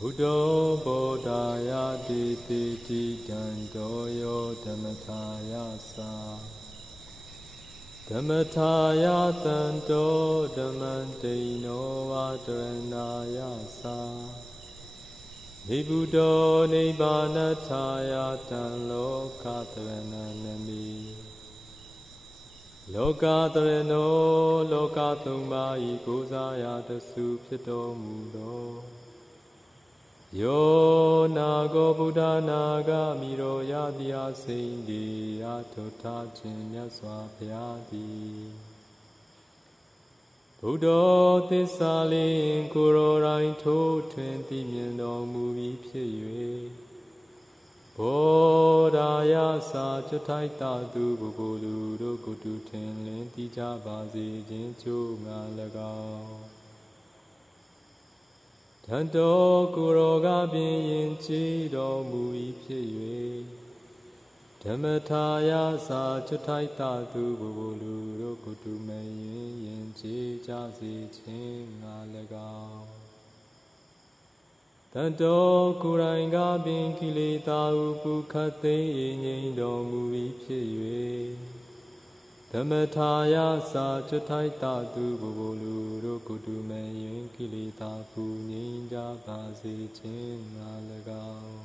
Buddho Bodhaya Diti Dandoyo Dhammataya Sa Dhammataya Dando Dhammantino Vadaranaya Sa Nibuddho Nibbanataya Lokattaranami Lokatarano Lokatumai Gozaya Dasu Pito Mudo Yo Nago Buddha Naga Miro Yadya Sindi Atota Jinya Swapyadi Buddha Tisali Kuro Raito 20 Miendo Muvi Pye Bodhaya Sa Chatai Tatu Bubulu Rokutu Tenlin Tija Bazi Jinchu Ngalagao Tanto Kuroga Bin Chido Mui Pye Dhammataya Sa Chatai Tatu Bubulu Rokutu Mayin Yin Chi Jasi Chin Ngalagao Tanto Kuranga Bin Kilita Upu Kate Yin Do Mui Pye Dhammataya Sa Chatai Tatu Bubulu Rokutu Mayin Kilita Pu Ninja Basi Chin Nalagao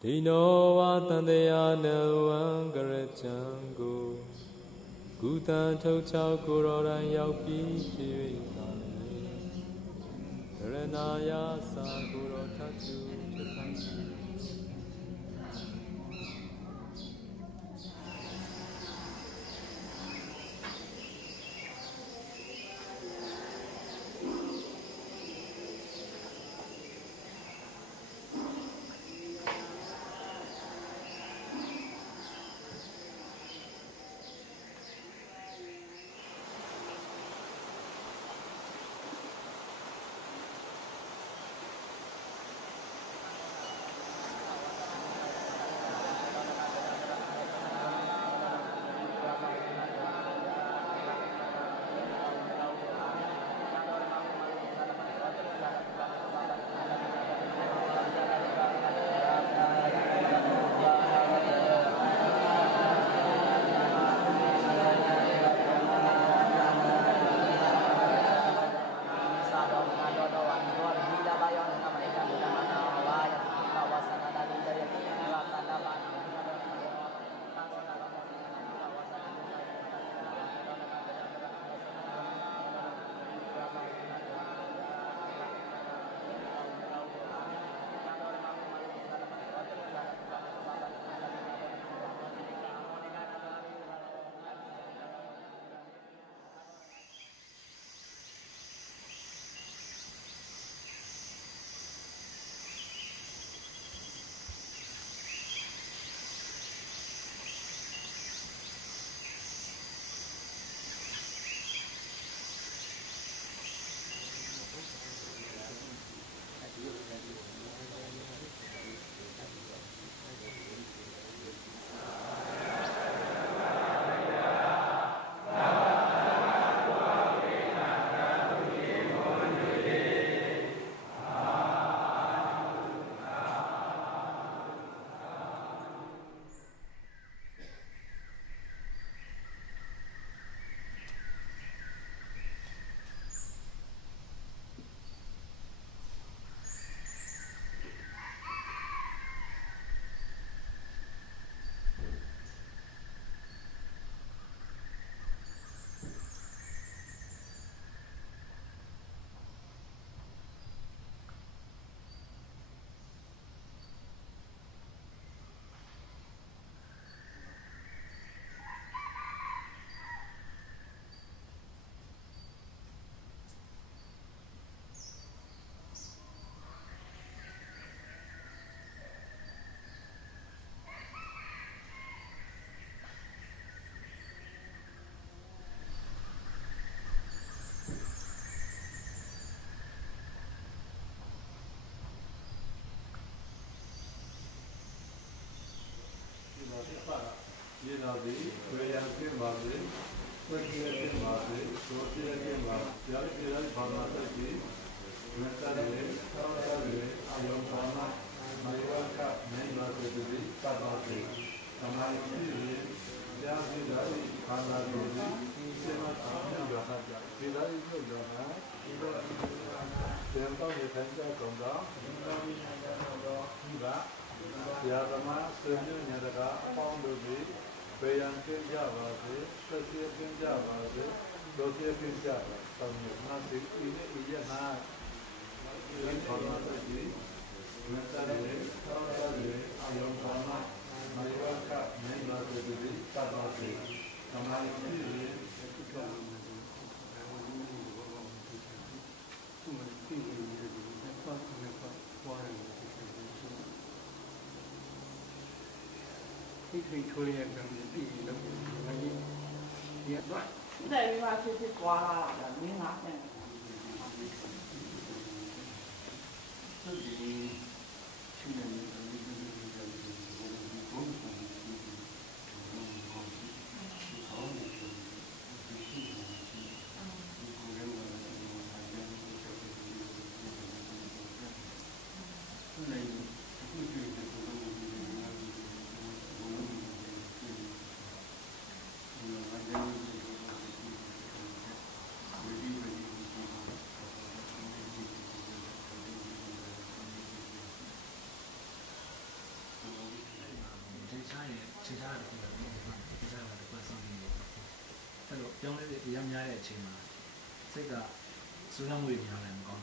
Dino Vatandeya Nelwan Garachango Gutan Tochao Kuroran Yaupi Piri Karanaya Sa Kuro Tatu Chatai the Wayne के बाजे सत्य के बाजे सोचे के बाजे यार तेरा भावना से मेरे आयम भावना मेरा का नहीं बात है सब बातें हमारी चीज़ क्या विदाई खाना रोज़ी इससे मैं सामने रहा था विदाई को जाना तेरे को देखा कहूँगा इधर यादमा स्वयं निरगा पाउंडोगी बेयन के जावाजे सत्य के जावाजे दोषी के जावा समझना दिखती है ये ना ये भावना से जी मेरे आयम भावना मेरा का नहीं बात है सब बातें हमारी चीज़ khi thôi là gần đi đâu mà đi điện thoại đây mà thì qua là miếng ngát này chỉ ra được cái ra là được qua xong thì thay đổi trong cái việc làm nhái để chỉ mà sẽ cả số lượng người thì họ làm con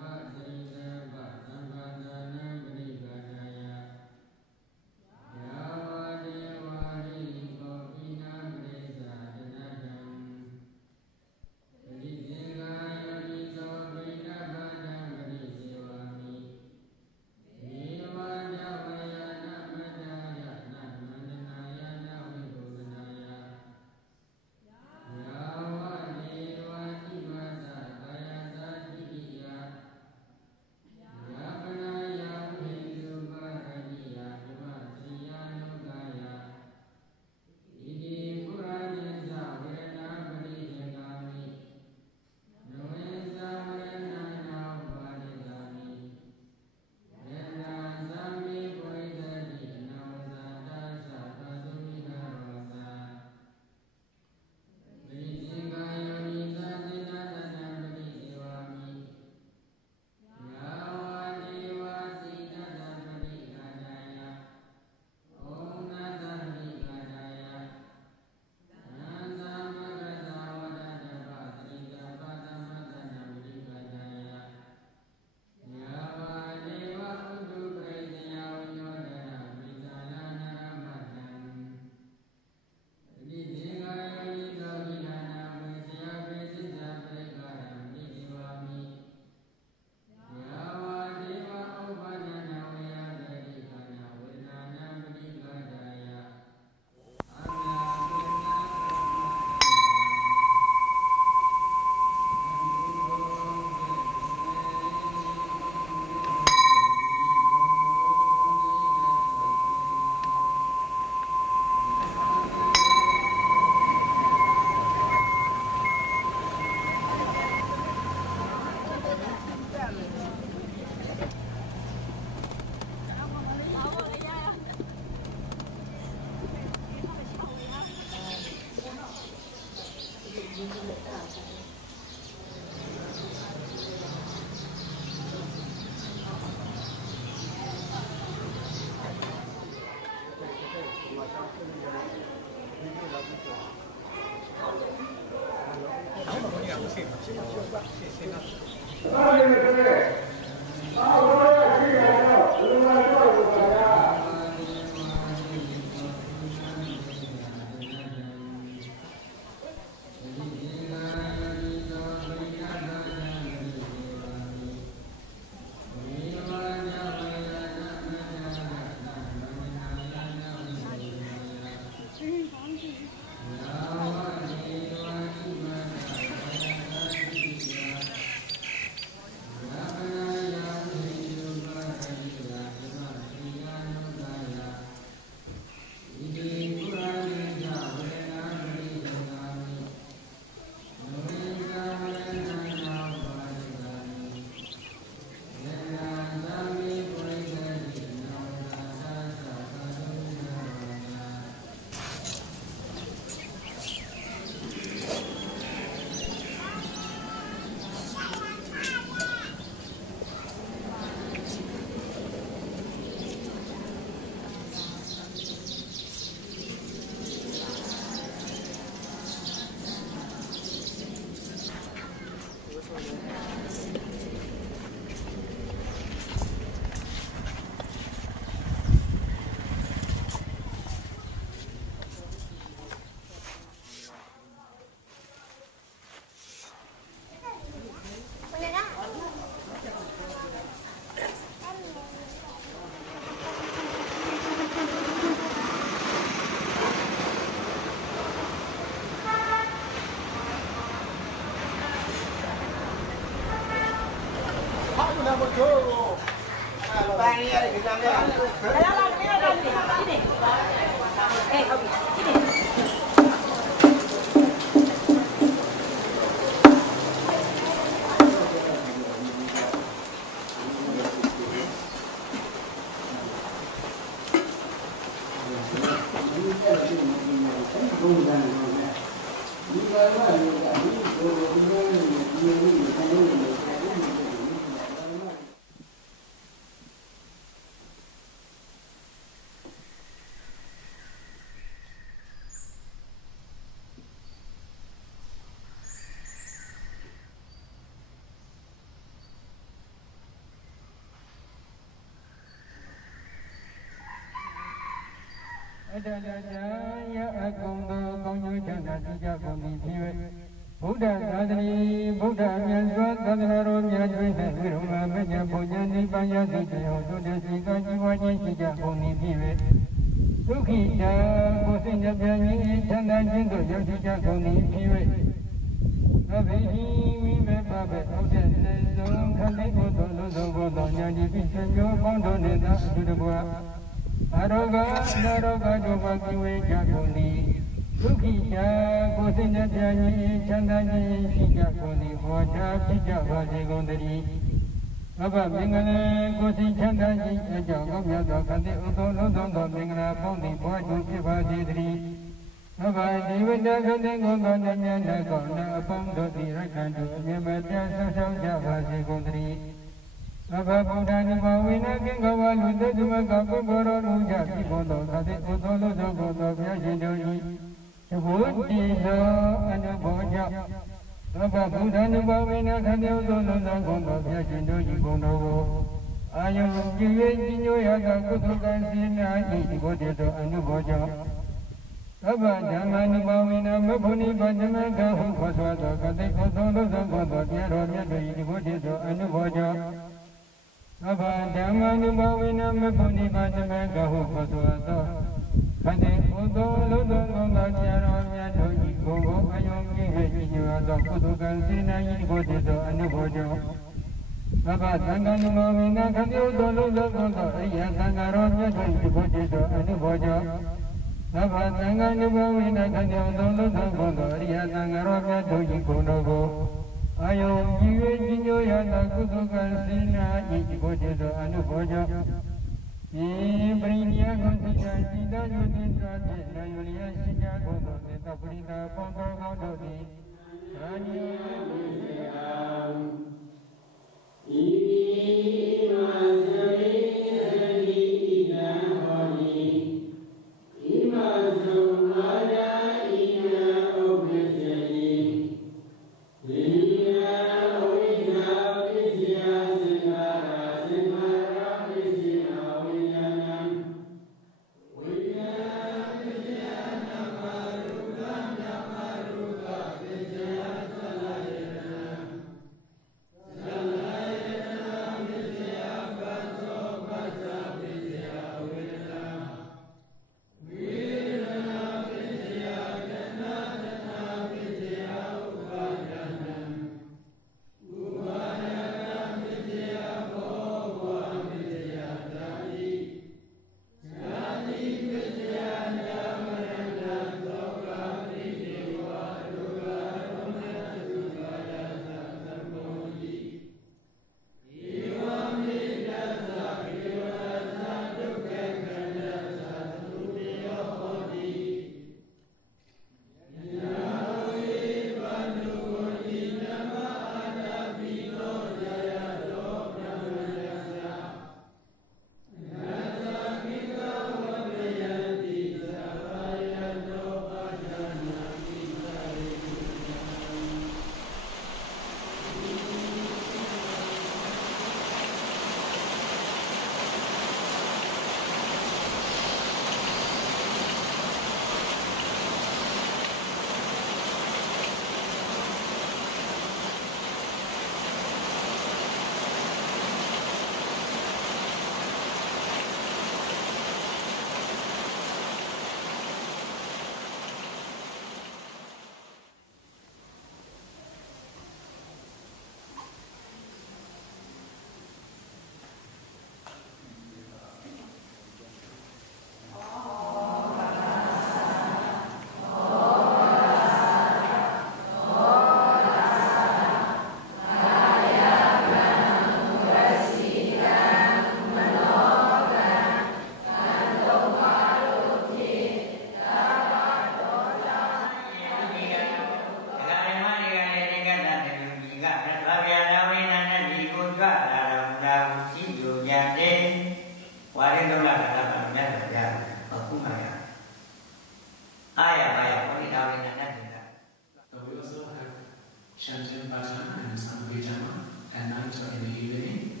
Chanting bhajan and some Abhidhamma at night or in the evening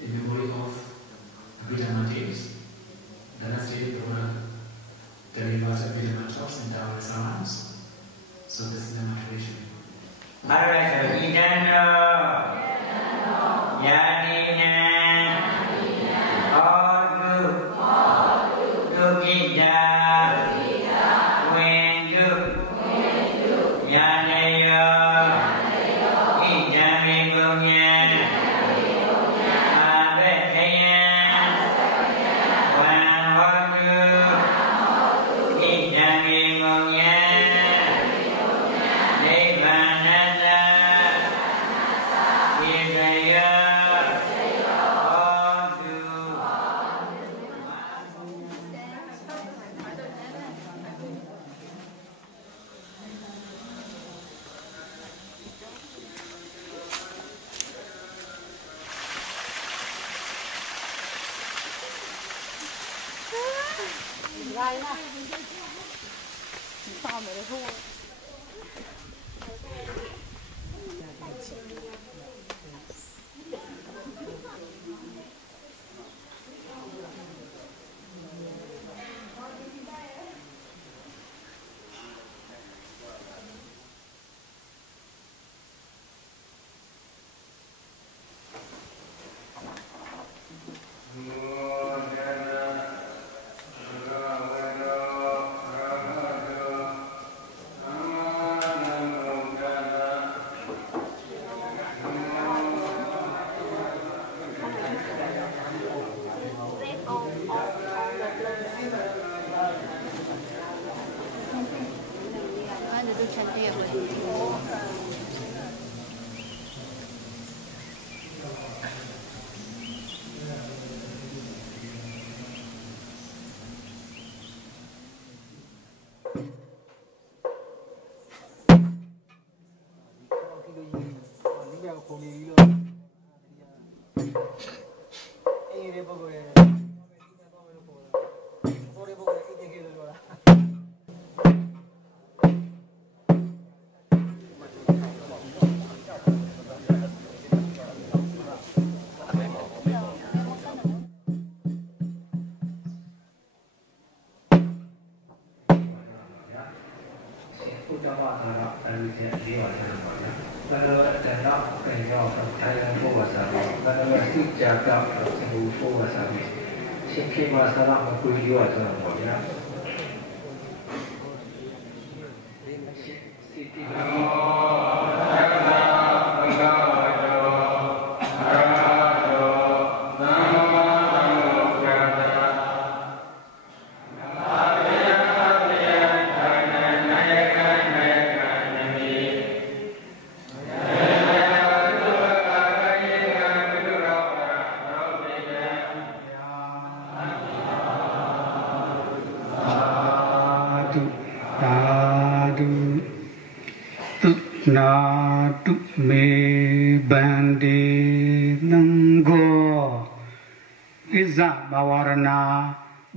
in memory of Abhidhamma days. Wednesday, the Buddha delivers Abhidhamma talks in Taoist sounds. So this is the motivation. ผู้เจ้าว่านะครับอันนี้ดีกว่าที่เราเนี่ยแล้วก็แต่ละเป็นยอดไทยผู้ว่าสามีแล้วก็ที่จะกับผู้ว่าสามีเช่นที่ว่าสลับมาคุยยอดที่เราเนี่ยนาตุเมบันเดนังโกวิซาบาวรณา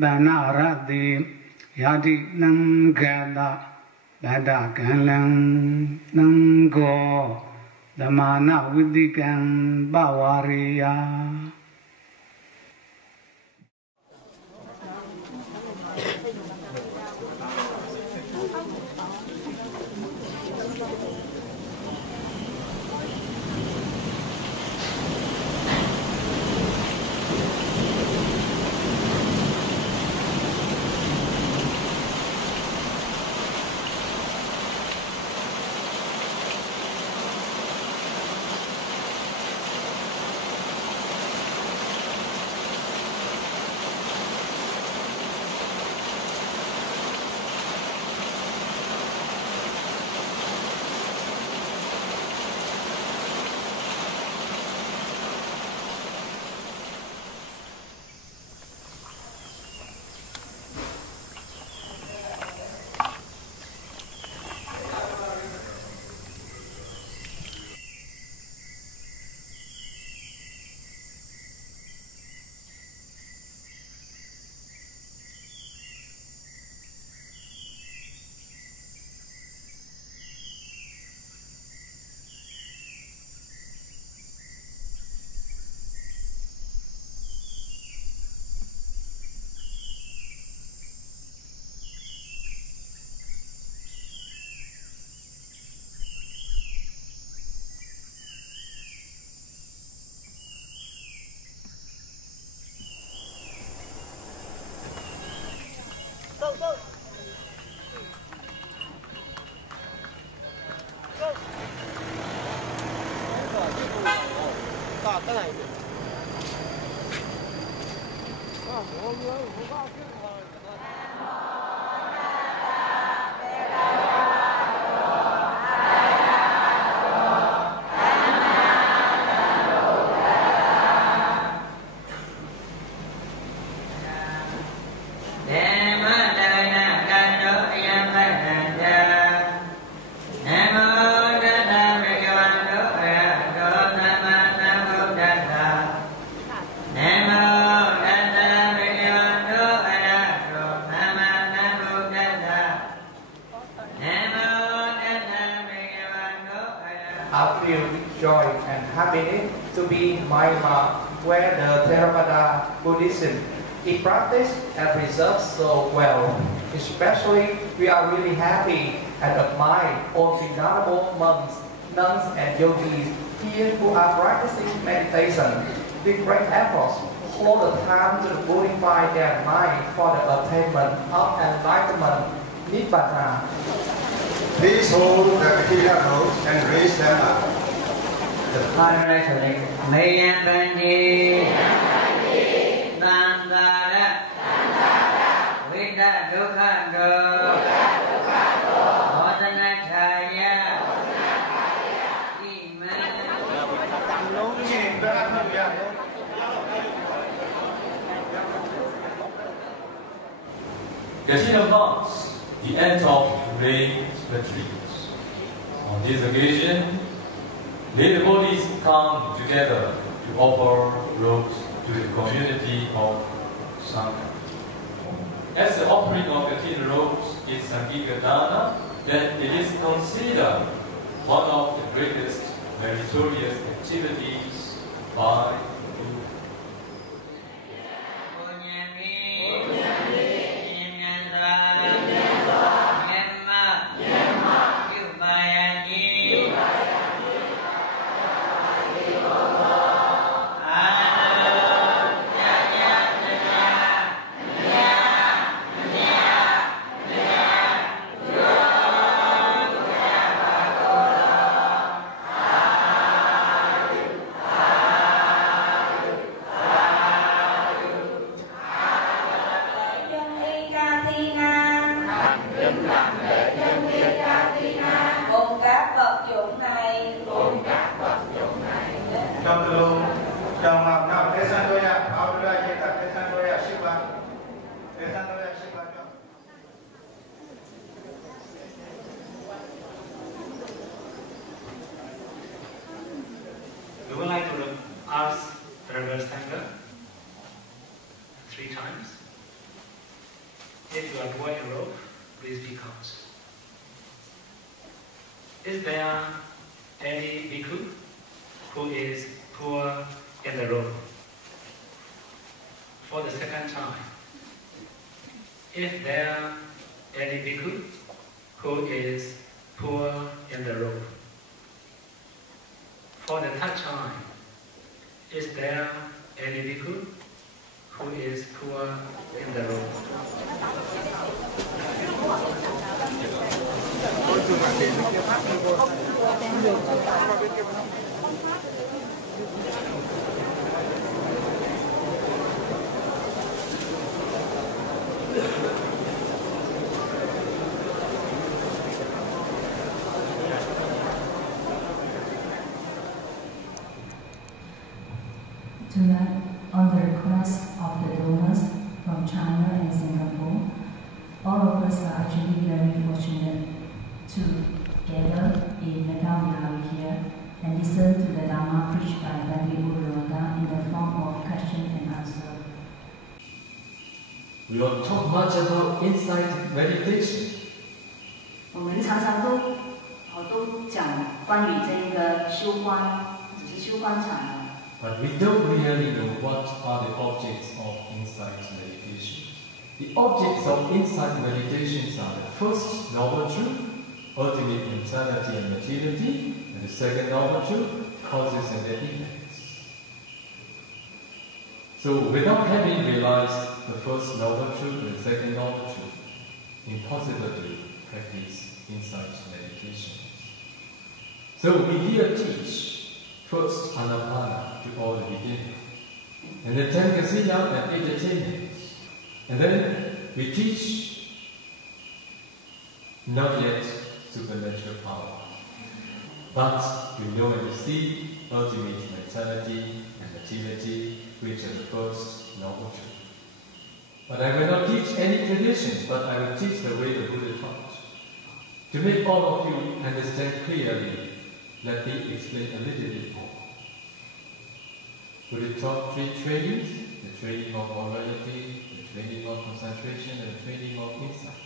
บานารติยาตินังกาลาบาดากันลังนังโกธรรมานาวิดิกันบาวาริยาI feel joy and happiness to be in Myanmar, where the Theravada Buddhism is practiced and preserved so well. Especially, we are really happy and admire all the venerable monks, nuns, and yogis here who are practicing meditation with great efforts all the time to purify their mind for the attainment of enlightenment, Nibbana. Please hold the material notes and raise them up. The Parasalik Mayambandi Nandara Vida Dukkado Modanachaya Katina marks the end of rain retreat. On this occasion, the devotees come together to offer robes to the community of Sangha. As the offering of Katina robes is Sangika Dana, then it is considered one of the greatest meritorious activities by Is there any bhikkhu who is poor in the road? For the second time, is there any bhikkhu who is poor in the road? For the third time, is there any bhikkhu who is poor in the road? Tonight, on the request of the donors from China and Singapore, all of us are actually very fortunate to gather in Megawihari here and listen to the Dharma preached by Bhante Buddha in the form of question and answer. We will talk much about insight meditation. 我们常常都讲关于这个修观，只是修观禅。 But we don't really know what are the objects of insight meditation. The objects of insight meditations are the first noble truth, ultimate mentality and materiality, and the second noble truth, causes and their effects. So without having realized the first noble truth and the second noble truth, impossible to practice insight meditation. So we here teach first Anapana to all the beginners, and then 10 Kasina and 8 attainments. And then we teach not yet supernatural power, but to know and to see ultimate mentality and materiality, which are the first noble truth. But I will not teach any tradition, but I will teach the way the Buddha taught. To make all of you understand clearly, let me explain a little bit more. Buddha taught 3 trainings: the training of morality, the training of concentration, and the training of insight.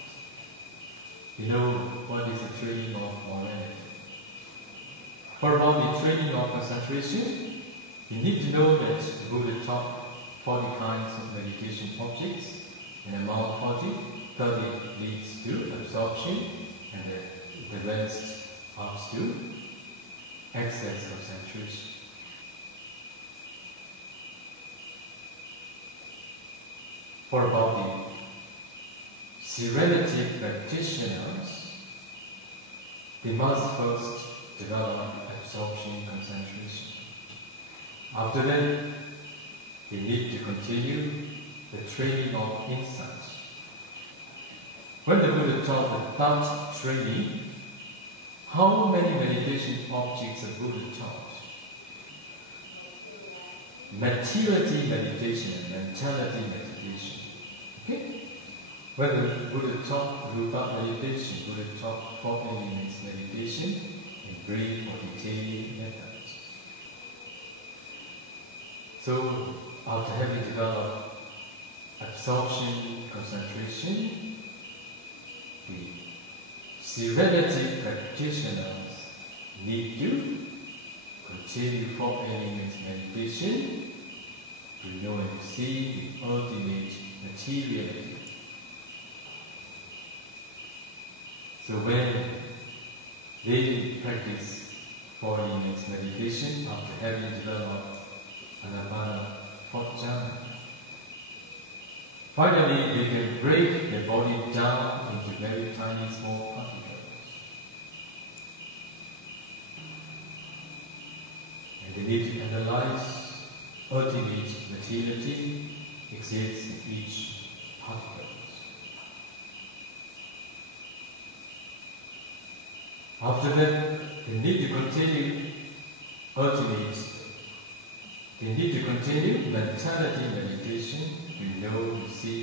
You know what is the training of morality? For about the training of concentration, you need to know that the Buddha taught 40 kinds of meditation objects, and among 40, 30 leads to absorption, and the rest ups to excess concentration. For about the serenity practitioners, they must first develop absorption concentration. After that, they need to continue the training of insight. When the Buddha taught the thought training, how many meditation objects the Buddha taught? Materiality meditation and mentality meditation. Okay? When the Buddha taught Rupa meditation, Buddha taught 4 elements meditation in brief or detailed methods. So, after having developed absorption, concentration, the serenity practitioners need to continue 4 elements meditation to know and to see the ultimate materiality. So when they practice 4 elements meditation after having developed Anapana 4th jhana, finally they can break their body down into very tiny small particles. And they need to analyze ultimate materiality exists in each particle. After that, they need to continue mentality meditation to know, to see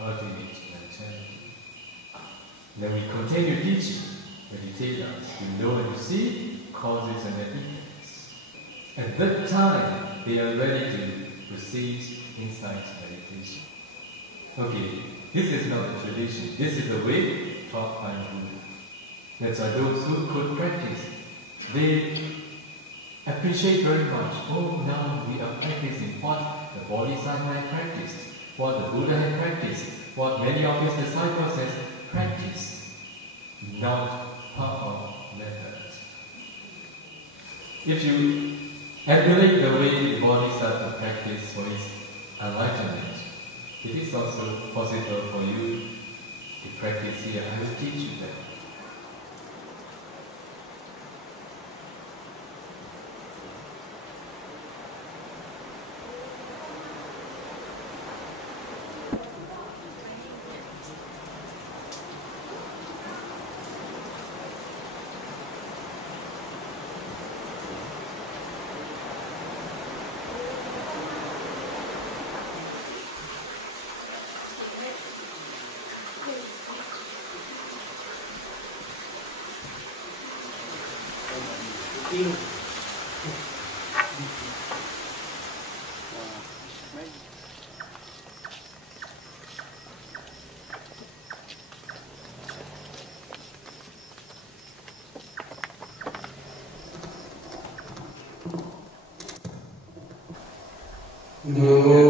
ultimate mentality. Then we continue teaching meditators to know and to see causes and effects. At that time, they are ready to proceed insight meditation. Okay, this is not a tradition. This is the way taught by Buddha. That's why those who could practice, they appreciate very much. Oh, now we are practicing what the Bodhisattva had practiced, what the Buddha had practiced, what many of his disciples had practiced, not power methods. If you emulate the way the Bodhisattva practiced for his enlightenment, it is also possible for you to practice here. I will teach you that. Wa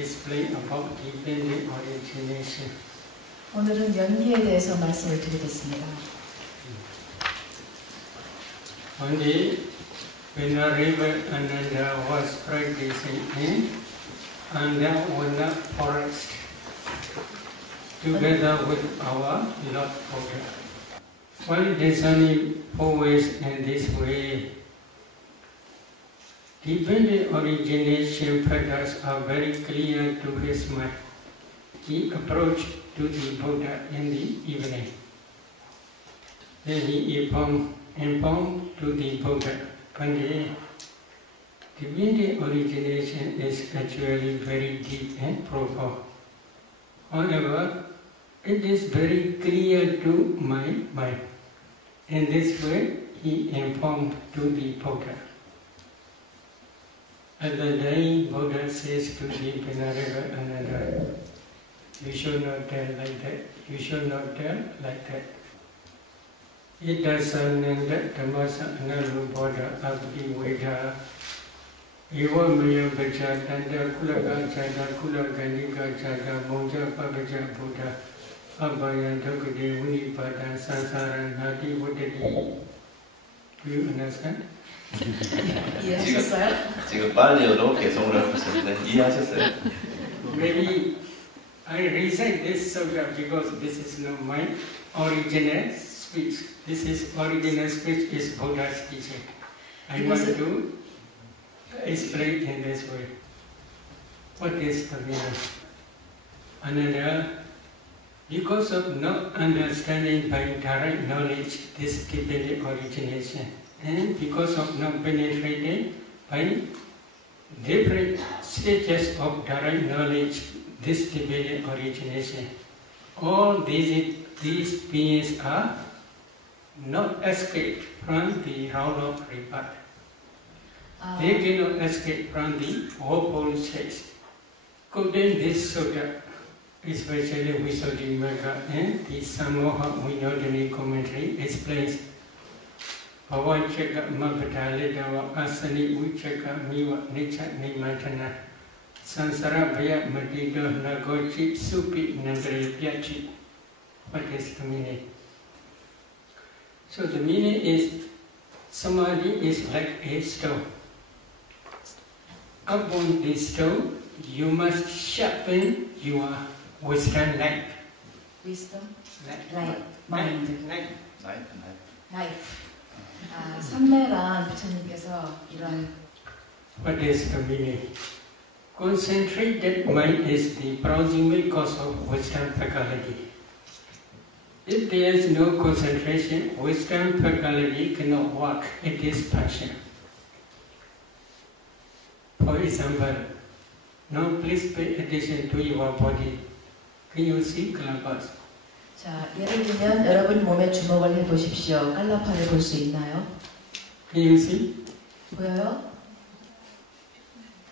explain about dependent origination. 오늘은 연기에 대해서 말씀을 드리겠습니다. One day, when a river Ananda was practicing in Andavana forest, together with our Lord Buddha. While discerning always in this way, dependent origination factors are very clear to his mind. He approached to the Buddha in the evening. Then he informed to the Buddha, Pandit, dependent origination is actually very deep and profound. However, it is very clear to my mind. In this way, he informed to the Buddha. At the day, Buddha says to the Venerable Ananda, you should not tell like that, you should not tell like that. Itasananda Dhammasa Analuboda Abdi Veda Eva Maya Bacha Tanda Kulaga Chada Kulaganika Chada Moja Pavaja Buddha Abhaya Dhokade Unipada Sansara Nati Vodadi. Do you understand? 이해하셨어요? 지금 빨리어로 개성을 하셨는데 이해하셨어요? Maybe I recite this sutta because this is not my original speech. This is original speech is Buddha's teaching. I want to explain in this way. What is the meaning? Another, because of not understanding by direct knowledge this dependent origination, and because of not penetrating by different stages of direct knowledge this dependent origination, all these beings are not escaped from the round of rebirth. They cannot escape from the fourfold stage. Quoting this sutta, especially Visuddhimagga and the Samoha Vinodani commentary explains Bhavachaka Mabhadalitawa Asani Uchaka Miwa Nicha Nimatana Sansara Bhaya Madido Nagochi Supi Nandre Pyachi. What is the meaning? So the meaning is Samadhi is like a stone. Upon this stone, you must sharpen your wisdom light. Wisdom? Light. Mind. Life. 삼매란 부처님께서 이런 What is the meaning? Concentrated mind is the proximate cause of wisdom faculty. If there is no concentration, wisdom faculty cannot work. It is passion. For example, now please pay attention to your body. Can you see Kalabas? 자, 예를 들면 여러분 몸에 주목을 해보십시오. 깔라파를 볼 수 있나요? Can you see? 보여요?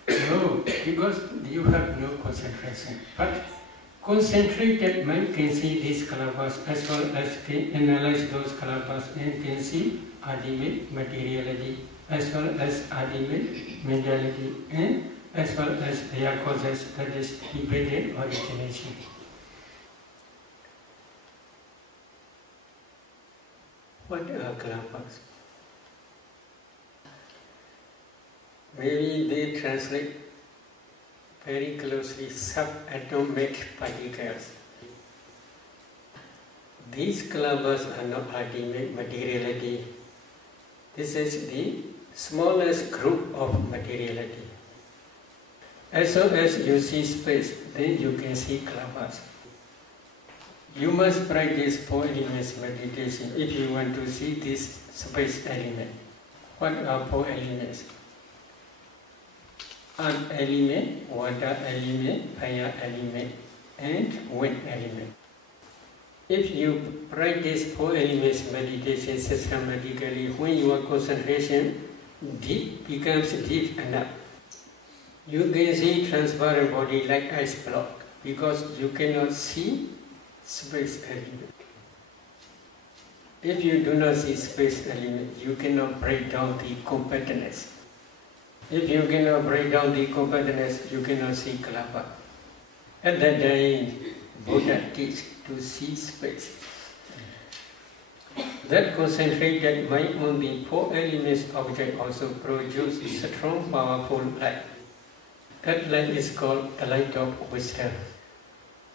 No, because you have no concentration. But concentrated mind can see these Kalabas as well as can analyze those Kalabas and can see ultimate materiality as well as ultimate mentality and as well as their causes, that is dependent origination. What are Kalabas? Maybe they translate very closely subatomic particles. These Kalabas are not ultimate materiality. This is the smallest group of materiality. As soon as you see space, then you can see Kalabas. You must practice 4 elements meditation if you want to see this space element. What are 4 elements? Earth element, water element, fire element, and wind element. If you practice 4 elements meditation systematically, when your concentration becomes deep enough, you can see transparent body like ice block because you cannot see space element. If you do not see space element, you cannot break down the compactness. If you cannot break down the compactness, you cannot see Kalapa. At that time, Buddha teach to see space. That concentrated mind on the four elements object also produce strong, powerful light. That light is called the light of wisdom.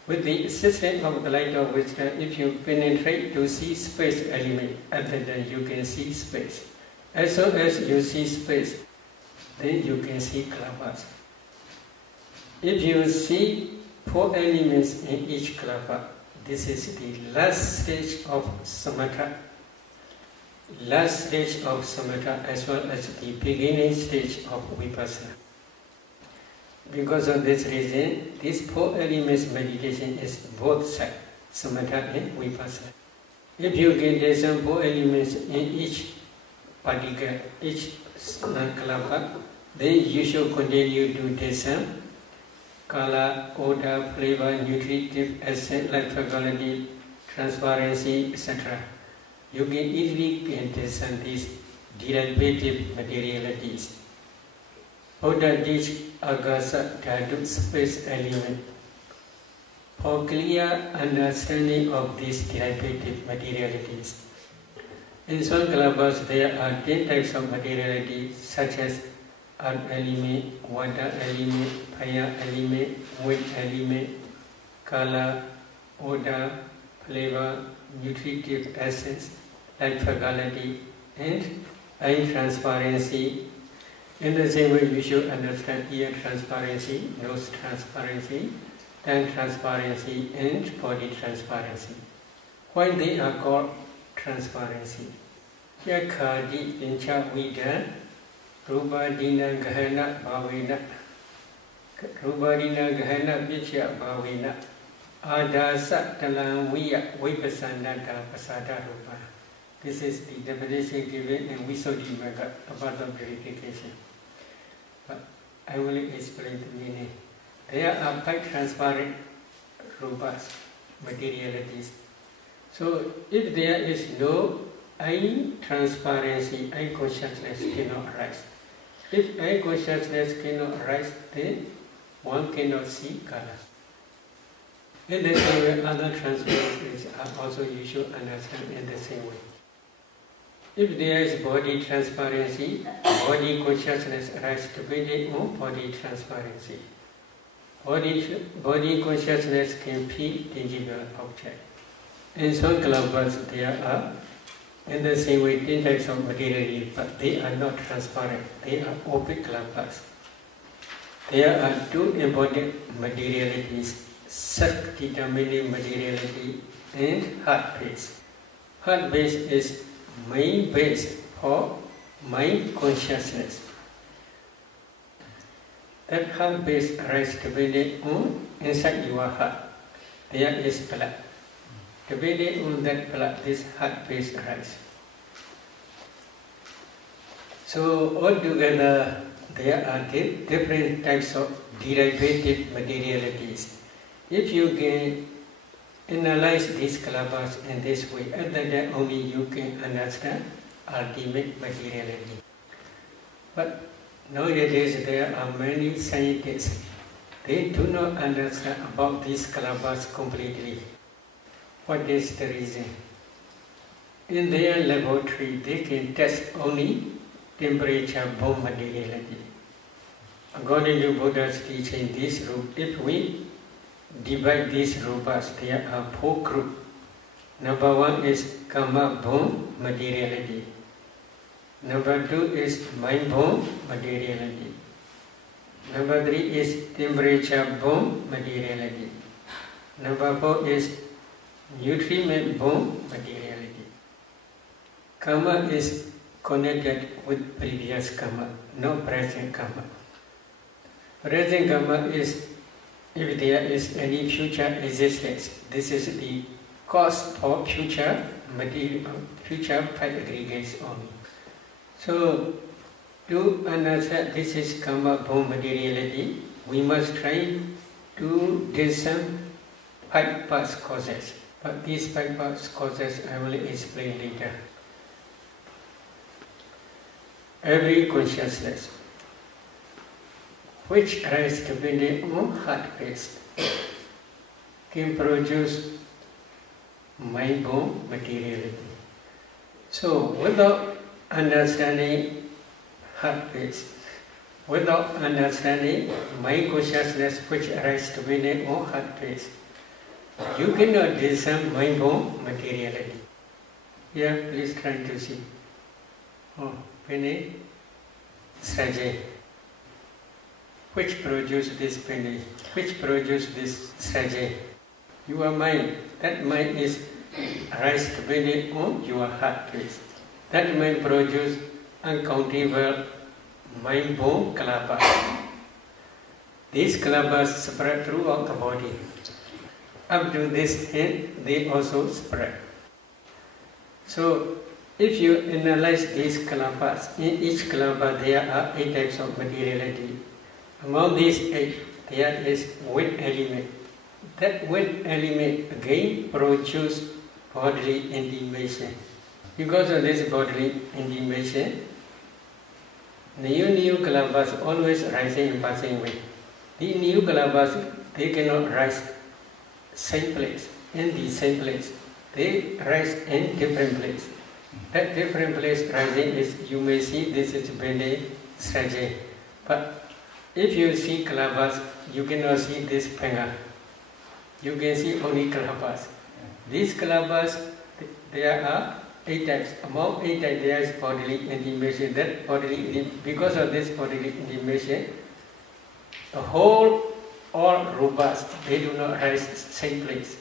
With the assistance of the light of wisdom, if you penetrate to see space element, at that time you can see space. As soon as you see space, then you can see kalabas. If you see four elements in each kalapa, this is the last stage of samatha. Last stage of samatha as well as the beginning stage of vipassana. Because of this reason, this four elements meditation is both sides, samatha and vipassana. If you get the four elements in each particle, each kalapa, then you should continue to discern color, odor, flavor, nutritive, acid, light quality, transparency, etc. You can easily discern these derivative materialities. Buddha teach agasa dhatu space element. For clear understanding of these derivative materialities. In some kalapas there are 10 types of materialities such as earth element, water element, fire element, wind element, color, odor, flavor, nutritive essence, light quality, and eye transparency. In the same way, you should understand ear transparency, nose transparency, tongue transparency, and body transparency. Why they are called transparency? Yakhadi incha vida, rubadina gahana bhavina, rubadina gahana vichya bhavina, adasa talam viya vipasanada pasada rupa. This is the definition given in Visuddhimagga about the purification. But I will explain the meaning. There are 5 transparent rupas, materialities. So if there is no eye transparency, eye consciousness cannot arise. If eye consciousness cannot arise, then one cannot see color. In the same way, other transparencies are also you should understand in the same way. If there is body transparency, body consciousness arises depending on body transparency. Body consciousness can feel tangible object. In some kalapas there are, in the same way, 10 types of materiality, but they are not transparent. They are opaque kalapas. There are 2 important materialities, self-determining materiality and heart base. Heart base is main base for mind consciousness. That heart base arises depending on inside your heart. There is blood. Depending on that blood, this heart base arises. So altogether, there are different types of derivative materialities. If you can analyze these kalapas in this way, at that time only you can understand ultimate materiality. But nowadays there are many scientists. They do not understand about these kalapas completely. What is the reason? In their laboratory, they can test only temperature-borne materiality. According to Buddha's teaching, this group, if we divide these rupas, there are 4 groups. Number 1 is karma-borne materiality. Number 2 is mind-borne materiality. Number 3 is temperature-borne materiality. Number 4 is nutriment-borne materiality. Karma is connected with previous karma, no present karma. Present karma is if there is any future existence. This is the cause for future material, future 5 aggregates only. So, to understand this is karma-borne materiality, we must try to discern 5 past causes. But these 5 past causes I will explain later. Every consciousness which arises depending on heart base. can produce mind-born materiality. So without understanding heart base, without understanding mind consciousness which arises to be in all heart base, you cannot discern mind-born materiality. Here, please try to see. Oh, Pene, Sraje. Which produce this Pene? Which produce this Sraje? Your mind. That mind is rise to be on your heart base. That mind produce uncountable mind-born kalabas. These kalabas spread throughout the body. Up to this end, they also spread. So, if you analyze these kalabas, in each kalaba there are 8 types of materiality. Among these 8, there is wind element. That wind element again produces bodily intimation. Because of this bodily intimation, new kalabas always rising and passing away. The new kalabas, they cannot rise same place, in the same place. They rise in different place. That different place rising is, you may see this is Bene Sraje. But if you see kalabas, you cannot see this panga. You can see only kalabas. These kalabas, there are 8 types. Among 8 types, there is bodily intimation. That bodily, because of this bodily intimation, the whole, all rupas, they do not rise same place.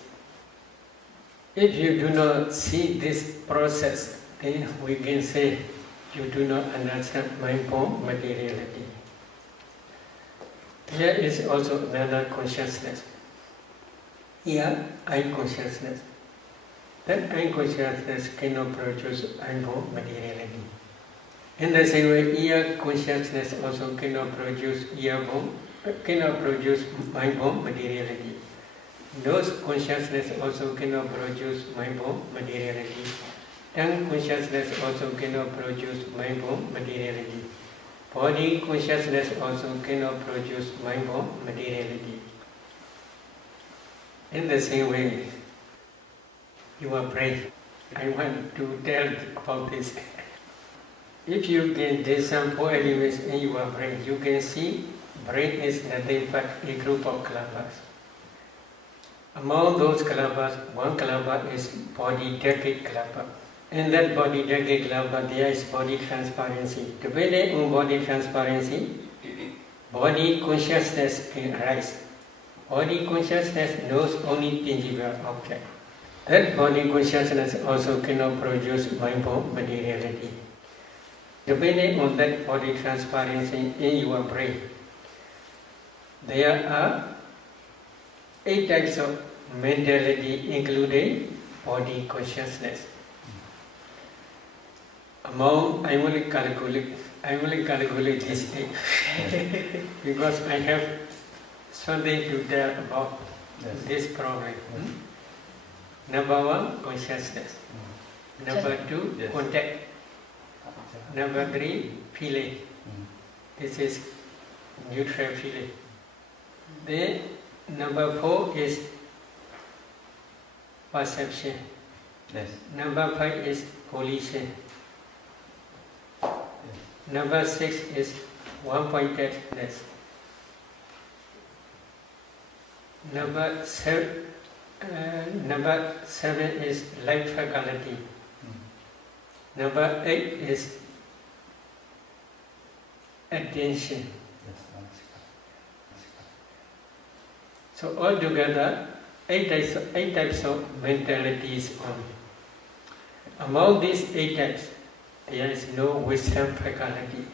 If you do not see this process, then we can say you do not understand mind-born materiality. Here is also another consciousness. Here, I consciousness. That I consciousness cannot produce mind-born materiality. In the same way, ear consciousness also cannot produce mind-born materiality. Nose consciousness also cannot produce mind-born materiality. Tongue consciousness also cannot produce mind-born materiality. Body consciousness also cannot produce mind-born materiality. In the same way, your brain, I want to tell about this. If you can discern 4 elements in your brain, you can see brain is nothing but a group of kalabas. Among those kalabas, one kalaba is body decade kalaba. In that body decade kalaba, there is body transparency. Depending on body transparency, body consciousness can arise. Body consciousness knows only tangible object. That body consciousness also cannot produce mind-born materiality. Depending on that body transparency in your brain, there are 8 types of mentality, including body consciousness. Among, I will calculate this 8 because I have something to tell about this problem. Number 1, consciousness. Number 2, contact. Number 3, feeling. This is neutral feeling. Then number 4 is perception. Yes. Number 5 is volition. Number 6 is one-pointedness. Number 7 is life faculty. Number 8 is attention. So altogether, 8 types of mentalities only. Among these 8 types, there is no wisdom faculty.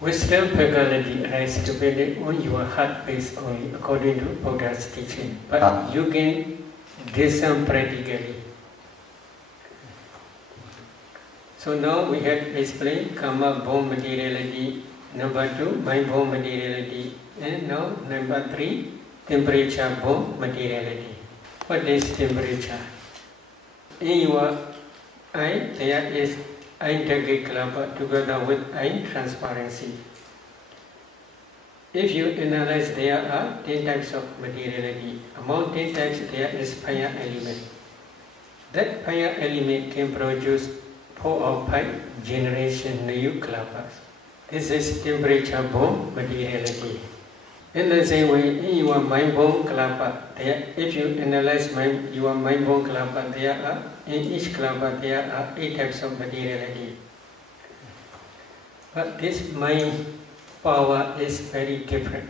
Wisdom faculty is dependent on your heart base only, according to Buddha's teaching. But you can discern practically. So now we have explained karma-born materiality. Number 2, mind-born materiality. And now number 3, temperature-born materiality. What is temperature? In your eye, there is eye decade kalaba together with eye transparency. If you analyze, there are 10 types of materiality. Among 10 types, there is fire element. That fire element can produce 4 or 5 generation new klapas. This is temperature-borne materiality. In the same way, in your mind-borne klapa, if you analyze your mind-borne klapa, in each klapa there are 8 types of materiality. But this mind power is very different.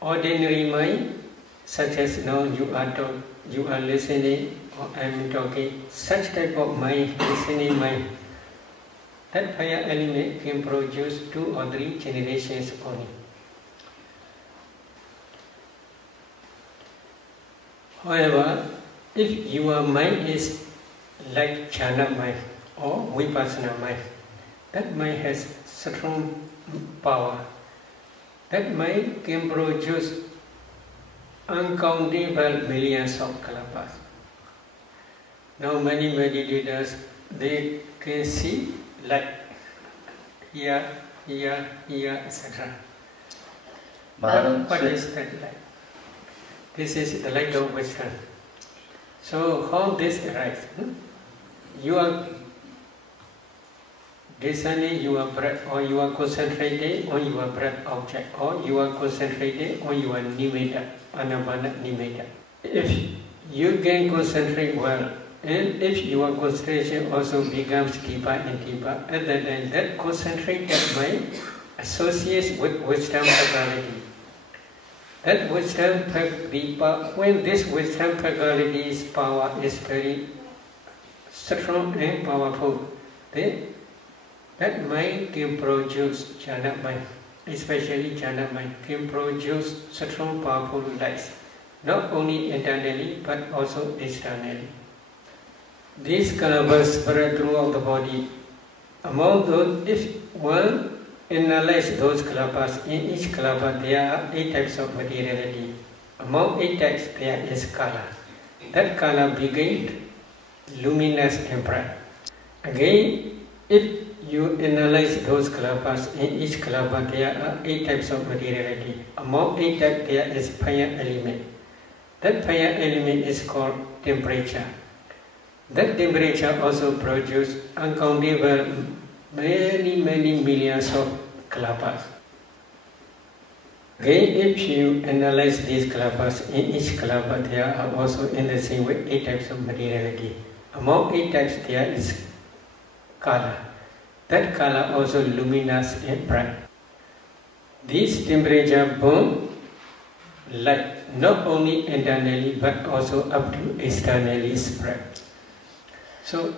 Ordinary mind, such as now you are listening or I am talking, such type of mind, listening mind, that fire element can produce 2 or 3 generations only. However, if your mind is like jhana mind or vipassana mind, that mind has strong power. That mind can produce uncountable millions of kalapas. Now many meditators, they can see like here, etc. What is that light? This is the light of wisdom. So how this arises? You are discerning your breath, or you are concentrating on your breath object, or you are concentrating on your nimitta, anapana nimitta. If you can concentrate well, and if your concentration also becomes deeper and deeper, at that time that concentrated mind associates with wisdom faculty. That wisdom faculty, when this wisdom faculty's power is very strong and powerful, then that mind can produce jhana mind, especially jhana mind, can produce strong powerful lights, not only internally but also externally. These kalapas spread throughout the body. Among those, if one analyzes those kalapas, in each kalapa there are 8 types of materiality. Among 8 types there is kala. That kala begins luminous and bright. Again, if you analyze those kalapas, in each kalapa there are 8 types of materiality. Among 8 types there is fire element. That fire element is called temperature. That temperature also produces uncountable many millions of kalapas. Again, if you analyze these kalapas, in each kalapa there are also in the same way 8 types of materiality. Among 8 types there is kala. That kala also luminous and bright. This temperature burn light not only internally but also up to externally spread. So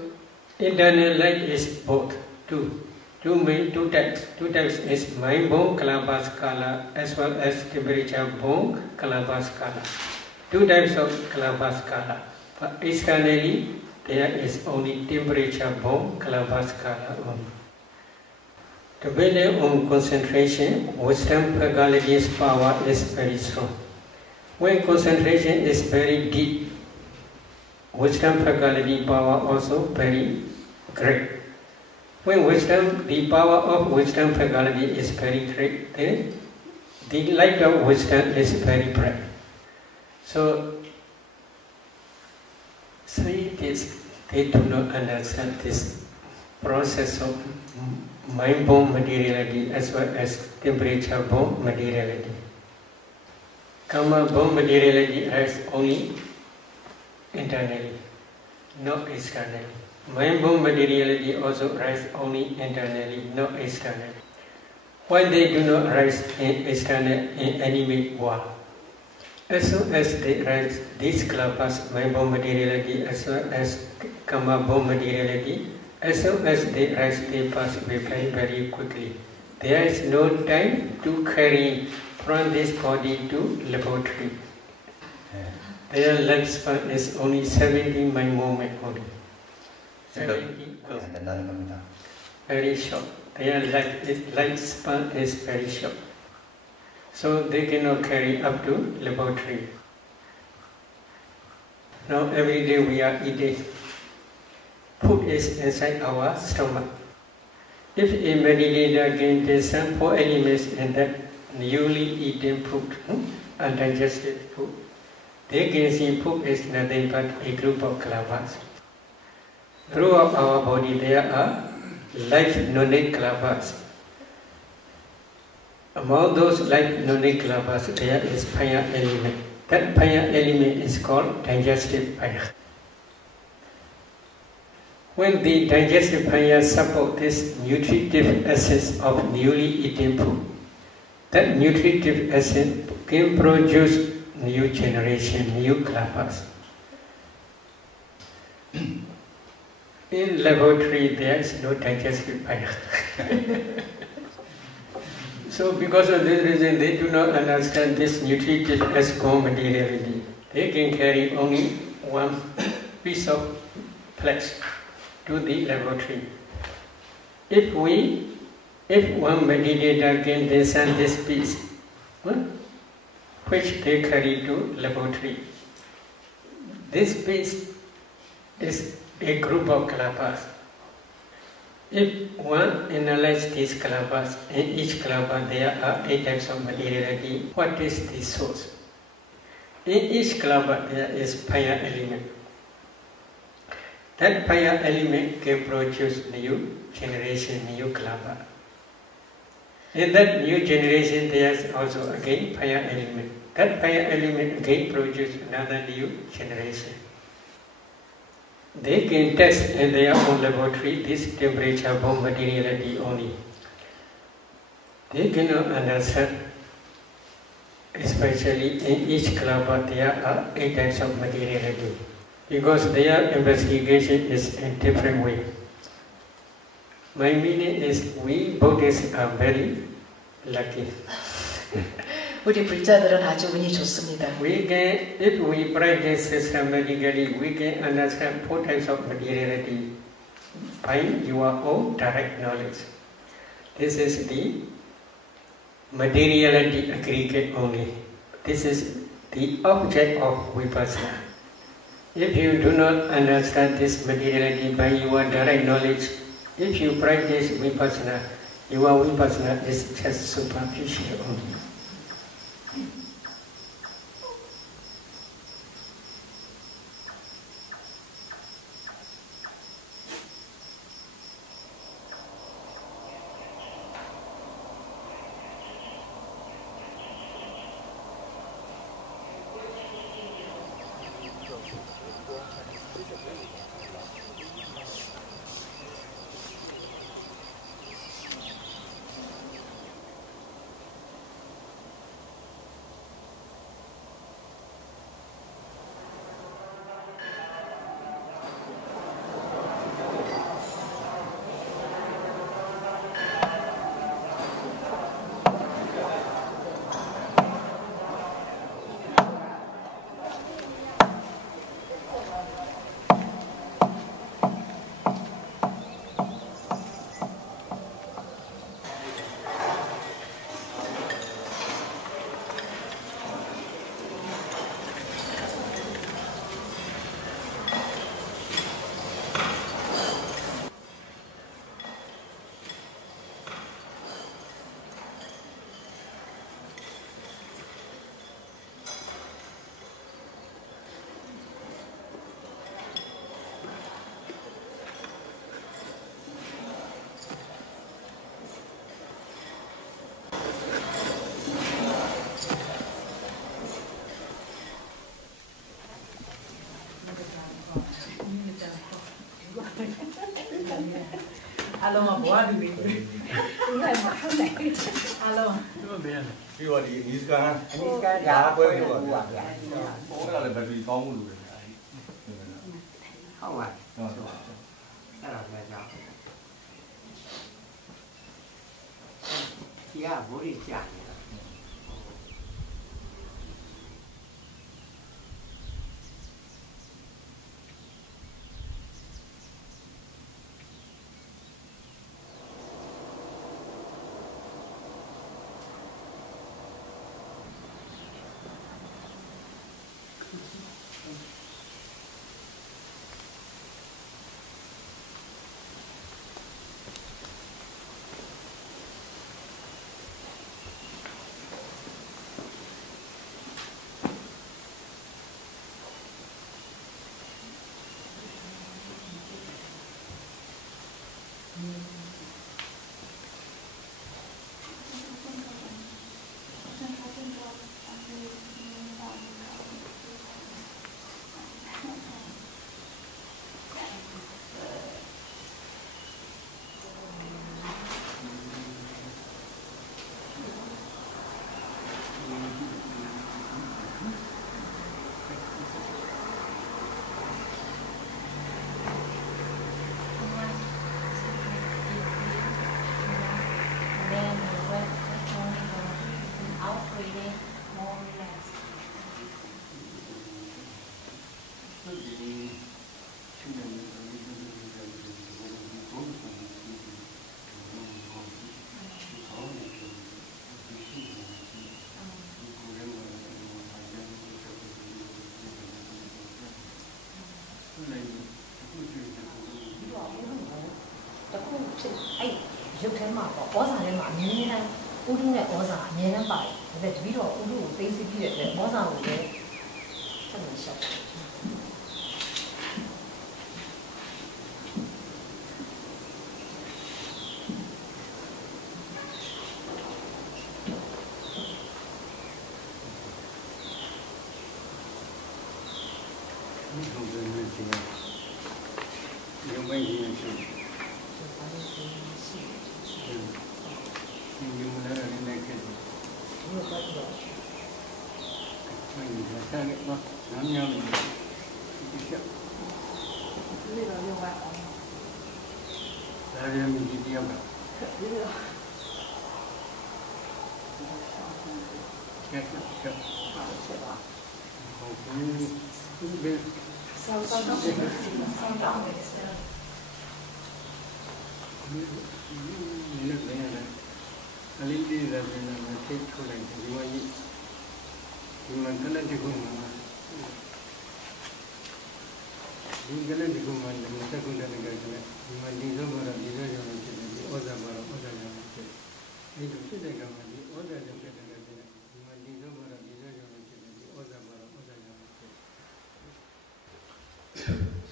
internal light is both two types. 2 types is mind-borne kalapas kala as well as temperature-borne kalapas kala. 2 types of kalapas kala. But externally there is only temperature-borne kalapas kala only. Depending on concentration, wisdom faculty's power is very strong. When concentration is very deep, wisdom faculty power also very great. When the power of wisdom faculty is very great, then the light of wisdom is very bright. So scientists, they do not understand this process of mind-borne materiality as well as temperature-borne materiality. Karma-borne materiality is only internally, not externally. Mind-borne materiality also arises only internally, not externally. Why they do not arise in external in animate world? As soon as they arise, these kalapas, mind-borne materiality as well as karma-borne materiality, as soon as they arise, they pass away very quickly. There is no time to carry from this body to laboratory. Their lifespan is only 70 moment only. 70 very short. Their lifespan is very short. So they cannot carry up to laboratory. Now every day we are eating. Food is inside our stomach. If a meditator can discern 4 elements in that newly eaten food, undigested food, they can see food is nothing but a group of kalabas. Throughout our body there are life nonic kalabas. Among those life nonic kalabas there is fire element. That fire element is called digestive fire. When the digestive fire supports this nutritive essence of newly eaten food, that nutritive essence can produce new generation, new kalabas. In laboratory, there is no digestive fire. So because of this reason, they do not understand this nutritive as materiality. They can carry only one piece of flesh to the laboratory. If one meditator can discern this piece, which they carry to laboratory, this piece is a group of kalabas. If one analyzes these kalabas, in each kalaba there are 8 types of materiality. What is the source? In each kalaba there is fire element. That fire element can produce new generation, new kalaba. In that new generation there is also again fire element. That fire element again produces another new generation. They can test in their own laboratory this temperature bomb materiality only. They cannot understand, especially in each kalaba there are 8 types of materiality, because their investigation is in different way. My meaning is we Buddhists are very lucky. 우리 불자들은 아주 운이 좋습니다. We can, if we practice systematically, we can understand 4 types of materiality by your own direct knowledge. This is the materiality aggregate only. This is the object of vipassana. If you do not understand this materiality by your direct knowledge, if you practice vipassana, your vipassana is just superficial only. Alo mà bỏ đi mình này mà không này alo đi vào đi đi ska dạ quên đi vào bố cái là bởi vì có một người không phải đó là người nào chỉ là bố đi chả more relaxed.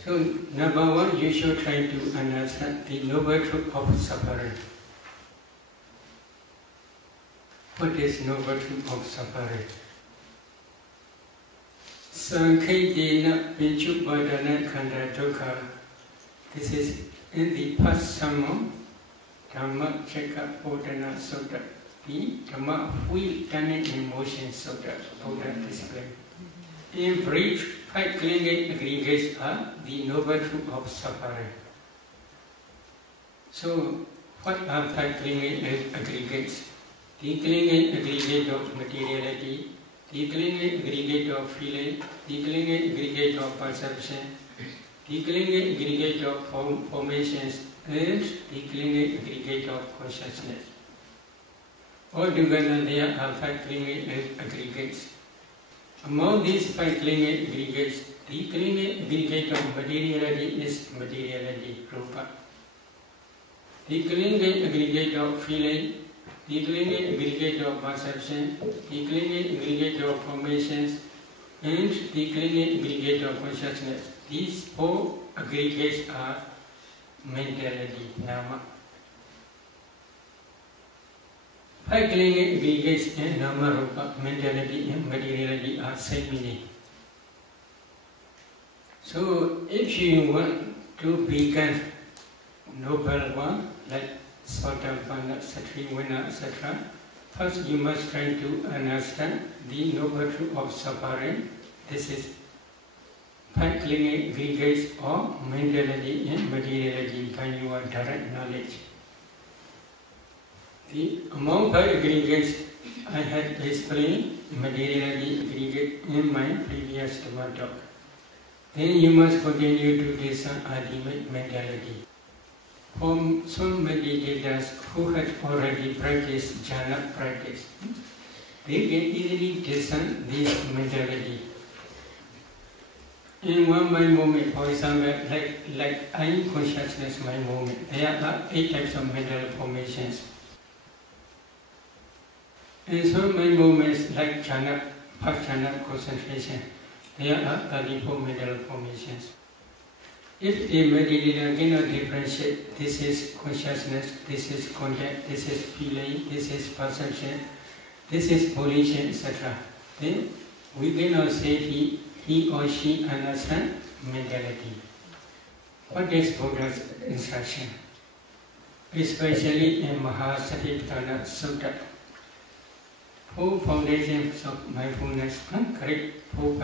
So, number one, you should try to understand the noble truth of suffering. What is noble truth of suffering? Sankhedena Vinchubadana Khanda Dukkha. This is in the past sermon, Dhamma Chekka Bodhana Sutta, the Dhamma Wheel Turning in Motion Sutta, Buddha explained. In brief, 5 clinging aggregates are the noble truth of suffering. So, what are 5 clinging aggregates? The clinging aggregate of materiality, the clinging aggregate of feeling, the clinging aggregate of perception, the clinging aggregate of formations, and the clinging aggregate of consciousness. Altogether, there are 5 clinging aggregates. Among these 5 clinging aggregates, the clinging aggregate of materiality is materiality, rupa. The clinging aggregate of feeling, the clinging aggregate of perception, the clinging aggregate of formations, and the clinging aggregate of consciousness. These 4 aggregates are mentality, nama. 5 clinging aggregates in nama, rupa, mentality and materiality are same meaning. So, if you want to become noble one, like Sotapanna, Satrivanna, etc., first you must try to understand the noble truth of suffering. This is 5 clinging aggregates of mentality and materiality by your direct knowledge. Among 5 aggregates, I had explained materiality aggregate in my previous talk. Then you must continue to discern ultimate mentality. For some meditators who have already practiced jhana practice, they can easily discern this mentality. In one mind moment, for example, like I am consciousness mind moment, there are 8 types of mental formations. In some mind moments, like jhana, first jhana concentration, there are 34 mental formations. If a meditator cannot differentiate, this is consciousness, this is contact, this is feeling, this is perception, this is volition, etc., then we cannot say he or she understands mentality. What is Buddha's instruction? Especially in Mahasatipatthana Sutta, 4 foundations of mindfulness, correct, 4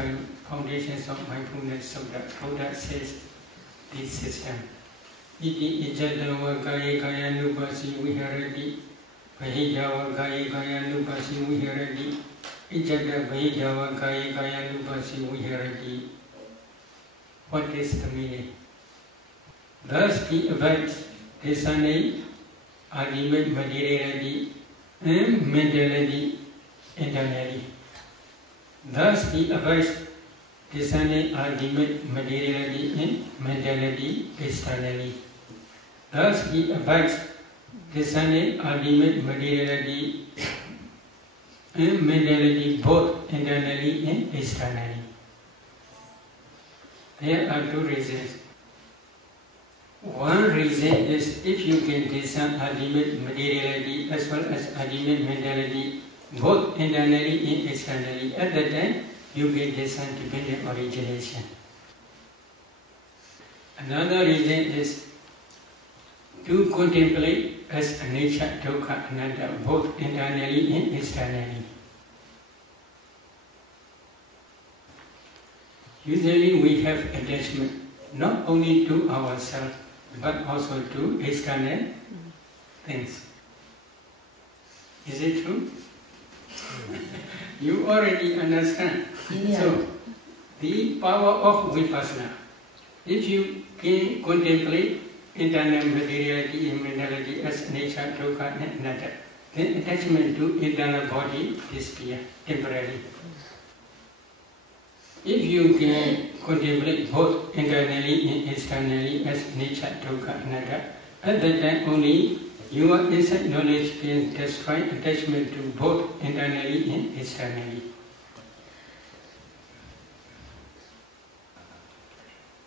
foundations of mindfulness Sutta, Buddha says this system. Iti ijadava kaya kaya nupasi viharati, pahidava kaya kaya nupasi viharati, Ijada Vaidava Kaya Kaya Nupasi Viharati. What is the meaning? Thus the events, Desane, ultimate materiality, and mentality, internally. Thus the events, Desane, ultimate materiality, and mentality, externally. Thus the events, Desane, ultimate materiality, and mentality, both internally and externally. There are two reasons. One reason is if you can discern ultimate materiality as well as ultimate mentality, both internally and externally, at that time you can discern dependent origination. Another reason is to contemplate as anicca, dukkha, anatta, both internally and externally. Usually we have attachment not only to ourselves but also to external things. Is it true? You already understand. Yeah. So, the power of vipassana. If you can contemplate internal materiality and mentality as anicca, dukkha, and anatta, then attachment to internal body disappears temporarily. If you can contemplate both internally and externally as anicca, dukkha, anatta, at that time only your inside knowledge can destroy attachment to both internally and externally.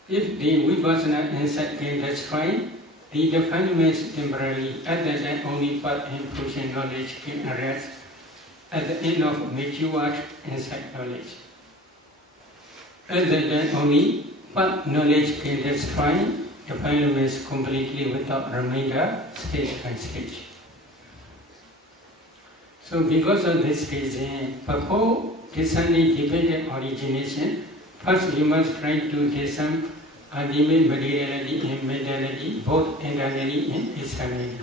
If the vipassana insight can destroy the defilements temporarily, at that time only part and function knowledge can arise at the end of matured insight knowledge. At that time only part knowledge can destroy defilements completely without remainder, stage by stage. So because of this reason, before discerning dependent origination, first you must try to discern ultimate materiality and mentality, both internally and externally.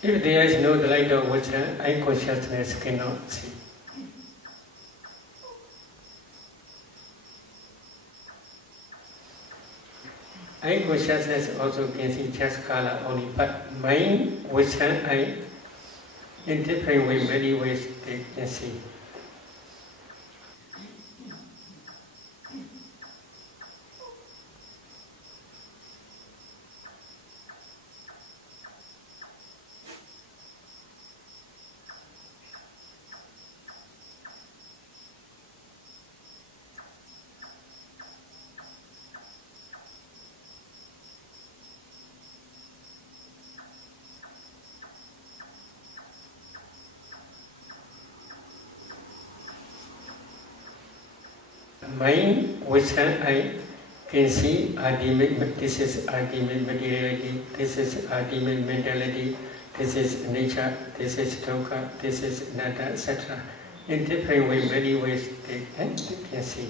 If there is no light of wisdom, eye consciousness cannot see. Eye consciousness also can see just color only, but mind, wisdom, eye, in different ways, many ways they can see. Mind, wisdom, I can see ultimate, this is ultimate materiality, this is ultimate mentality, this is nature, this is dukkha, this is anatta, etc. In different ways, many ways they can see.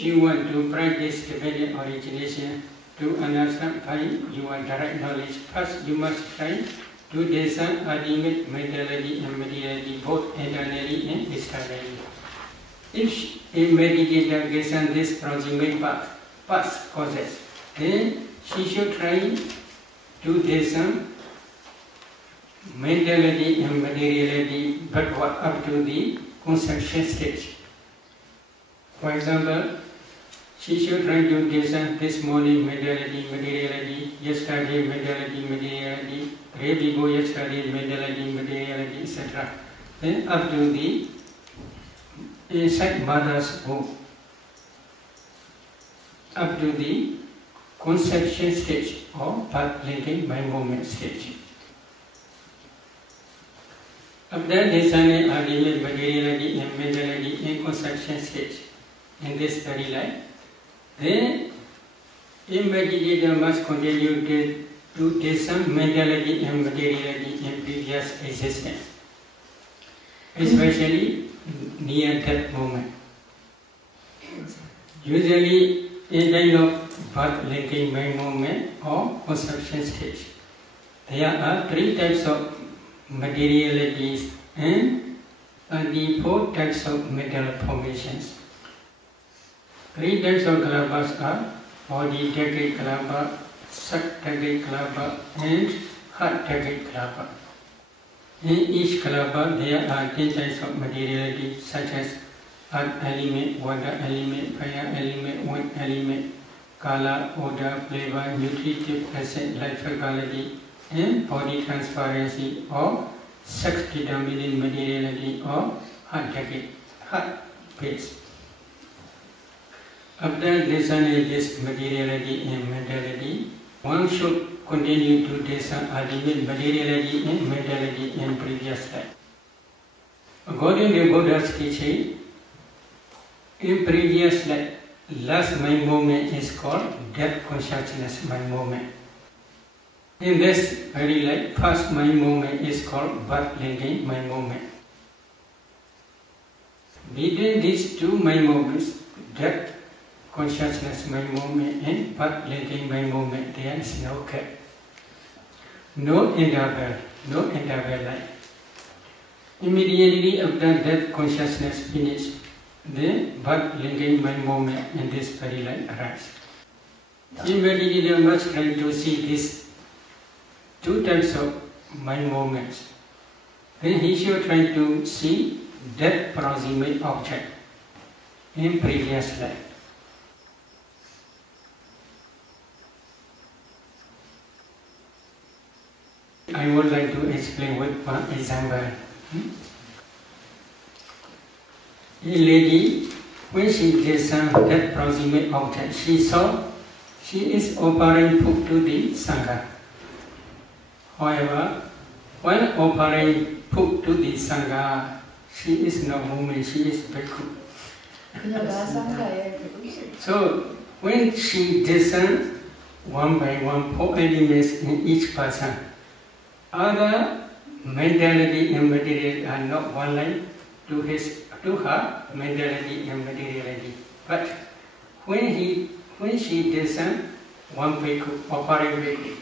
if you want to practice dependent origination to understand by your direct knowledge, first you must try to discern ultimate mentality and materiality, both internally and externally. If a meditator gets on this proximate past causes, then she should try to discern mentality and materiality, but what up to the conception stage. For example, she should try to discern this morning mentality, materiality, yesterday mentality, materiality, day before yesterday mentality, materiality, etc. Then up to the inside mother's womb, up to the conception stage or path linking mind movement stage. After discerning ultimate materiality and mentality in conception stage in this very life, then a meditator must continue to discern mentality and materiality in previous existence, especially near that moment. Usually, in kind of path linking mind movement or conception stage, there are 3 types of materialities and 24 types of mental formations. 3 types of kalabas are body tagged kalaba, sat tagged kalaba, and heart tagged kalaba. In each kalaba there are 10 types of materiality such as earth element, water element, fire element, wind element, color, odor, flavor, nutritive acid, light faculty, and body transparency or sex determining materiality or heart base. After discerning this materiality and mentality, one should continue to discern ultimate materiality and mentality in previous life. According to Buddha's teaching, in previous life, last mind movement is called death consciousness mind movement. In this very life, first mind movement is called birth linking mind movement. Between these 2 mind movements, death consciousness mind movement and birth linking mind movement, there is no gap, no interval life. Immediately after death consciousness finishes, the birth linking mind movement in this very life arises. The meditator must try to see these 2 types of mind movements. Then he should try to see that proximate object in previous life. I would like to explain with one example. A lady, when she discerned that proximate object, she saw she is offering food to the Sangha. However, when offering food to the Sangha, she is no woman, she is bhikkhu. So, when she discerned one by one 4 elements in each person, other mentality and materiality are not one line to her mentality and materiality. But when she discerned one bhikkhu, offering bhikkhu,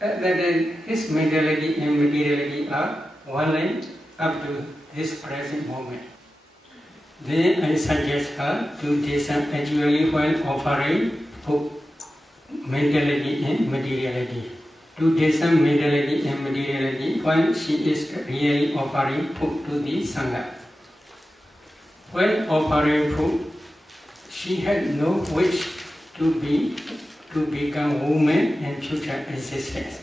then his mentality and materiality are one line up to this present moment. Then I suggest her to discern actually when offering food, mentality and materiality. To discern mentality and materiality when she is really offering food to the Sangha. When offering food, she had no wish to become woman in future existence.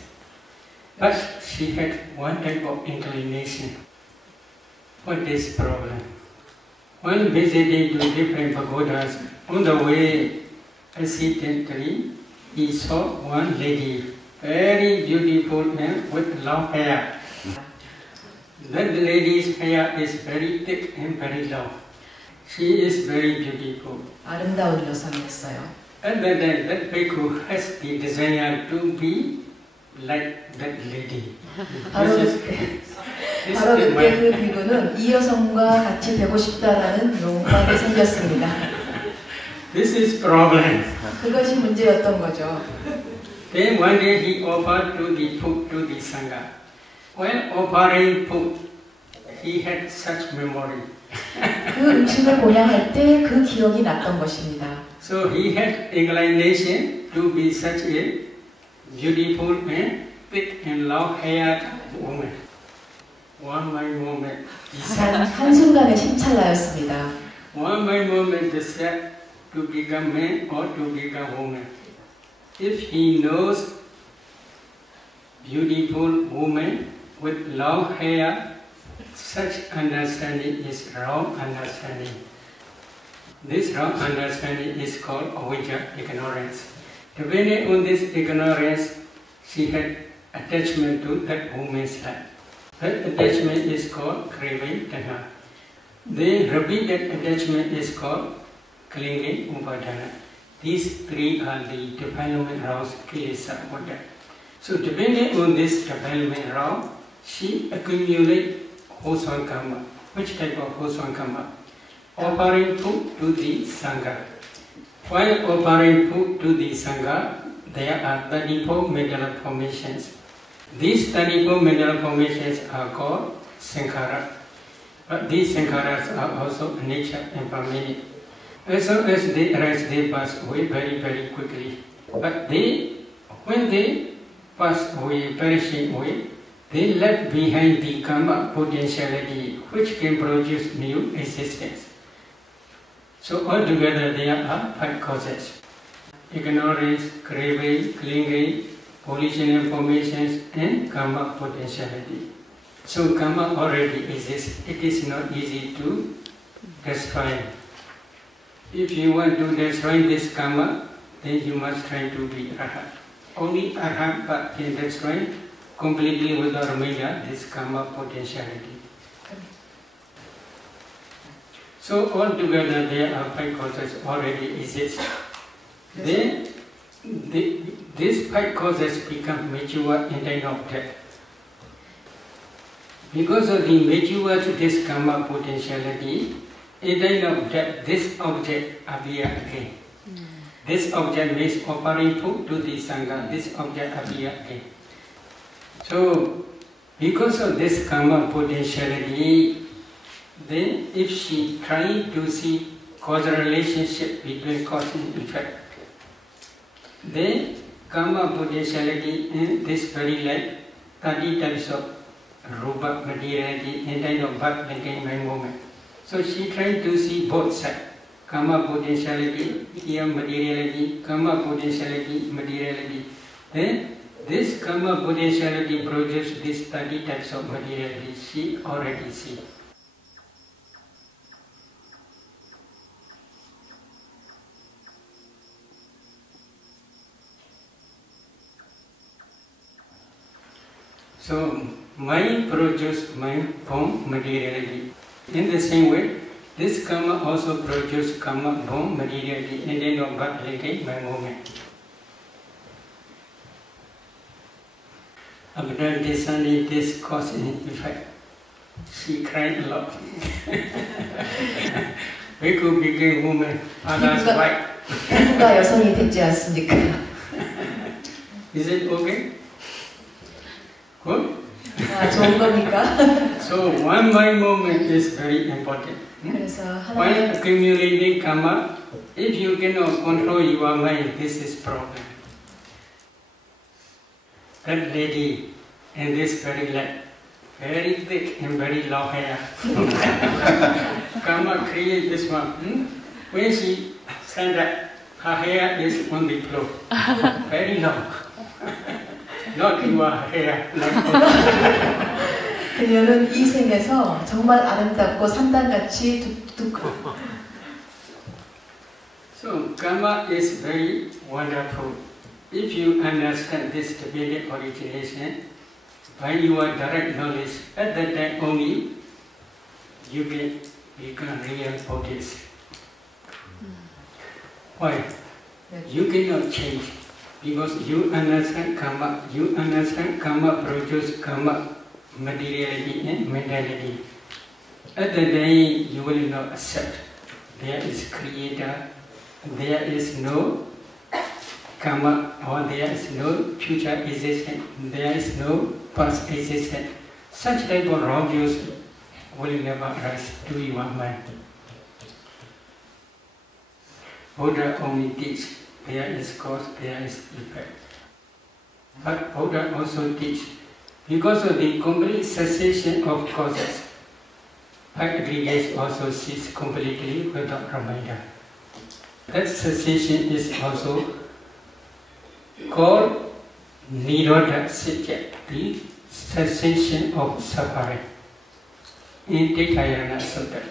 But she had one type of inclination. What is problem? When visiting to different pagodas, on the way, accidentally, he saw one lady, very beautiful and with long hair. That lady's hair is very thick and very long. She is very beautiful. 아름다운 여성이었어요. And then that bhikkhu has the desire to be like that lady. 바로 그때 그 비구는 이 여성과 같이 되고 싶다라는 욕망이 생겼습니다. This is problem. 그것이 문제였던 거죠. Then one day he offered to the food to the Sangha. When offering food, he had such memory. 그 음식을 보양할 때 그 기억이 났던 것입니다. So he had inclination to be such a beautiful and thick and long-haired woman. One my moment. 한순간에 심찰나였습니다. One my moment decide to become man or to become woman. If he knows beautiful woman with long hair, such understanding is wrong understanding. This wrong understanding is called avijja, ignorance. Depending on this ignorance, she had attachment to that woman's life. That attachment is called craving tanha. The repeated attachment is called clinging upadana. These three are the development rounds kilesa order. So depending on this development round, she accumulates wholesome karma. Which type of wholesome karma? Offering food to the Sangha. While offering food to the Sangha, there are 34 mental formations. These 34 mental formations are called sankhara. But these sankharas are also nature and permanent. As soon as they arise, they pass away very, very quickly. But when they pass away, perishing away, they left behind the karma potentiality which can produce new existence. So altogether there are 5 causes: ignorance, craving, clinging, volitional formations, and karma potentiality. So karma already exists. It is not easy to destroy. If you want to destroy this karma, then you must try to be arhat. Only arhat can destroy completely without remainder this karma potentiality. So altogether there are 5 causes already exist. Then these 5 causes become mature in time of death. Because of the mature to this karma potentiality, in time of death, this object appears again. This object means offering food to the Sangha. This object appears again. So, because of this karma potentiality, then if she tries to see causal relationship between cause and effect, then karma potentiality in this very life, 30 types of rupa materiality in time of birth, decay, and moment. So she tried to see both sides, karma potentiality, here materiality, karma potentiality, materiality. Then this karma potentiality produces these 30 types of materiality. She already sees. So mind produces mind from materiality. In the same way, this karma also produces karma from materiality and then of birth, decay, by moment. After discerning this cause and effect, she cried a lot. We could become woman, others white. 누가 여성이 됐지 않습니까? Is it okay? Good? 좋은 겁니까? So one mind movement is very important. While accumulating karma, if you cannot control your mind, this is problem. That lady in this very life, very thick and very long hair. Karma create this one. When she stand up, her hair is on the floor, very long. Not your hair. 그녀는 이 생에서 정말 아름답고 산단같이 두껍고. So karma is very wonderful. If you understand this divided origination by your direct knowledge, at that time only you can become real Buddhist. Why? You cannot change. Because you understand karma produces karma, materiality and mentality. At the day you will not accept there is creator, there is no karma, or there is no future existence, there is no past existence. Such type of wrong views will never rise to your mind. Buddha only teach there is cause, there is effect. But Buddha also teach because of the complete cessation of causes, aggregates also cease completely without reminder. That cessation is also called Nirodha Satya, the cessation of suffering, in Tikayana Sutta.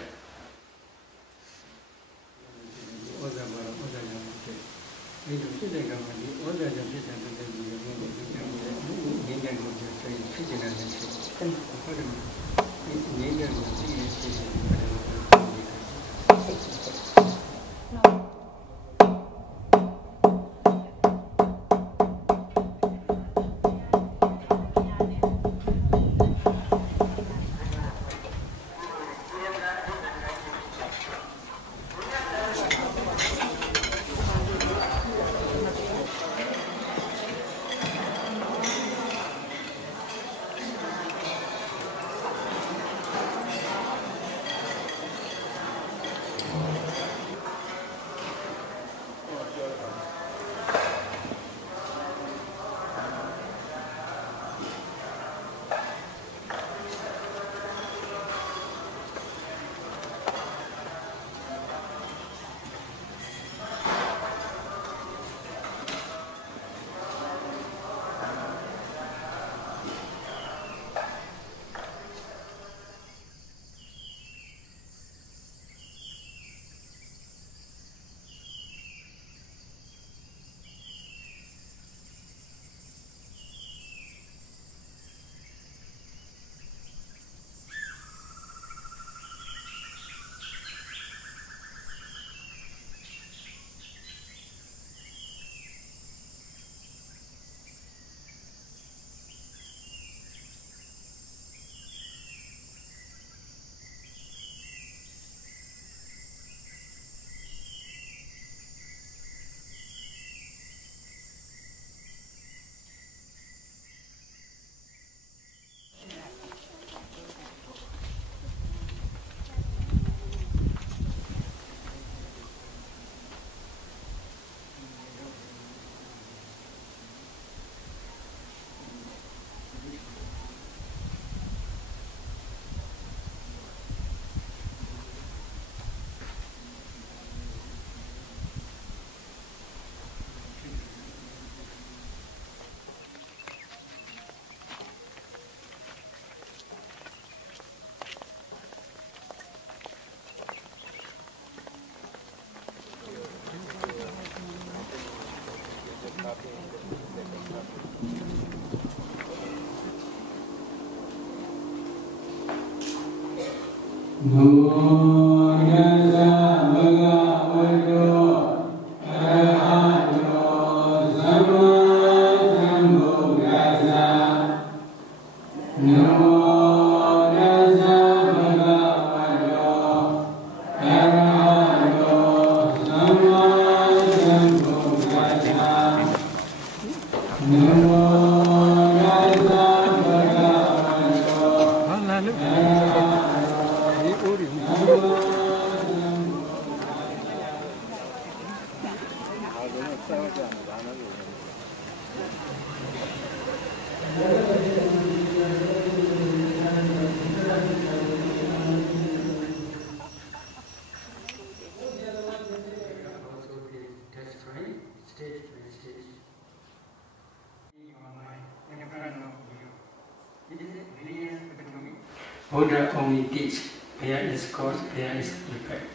Buddha only teach there is cause, there is effect.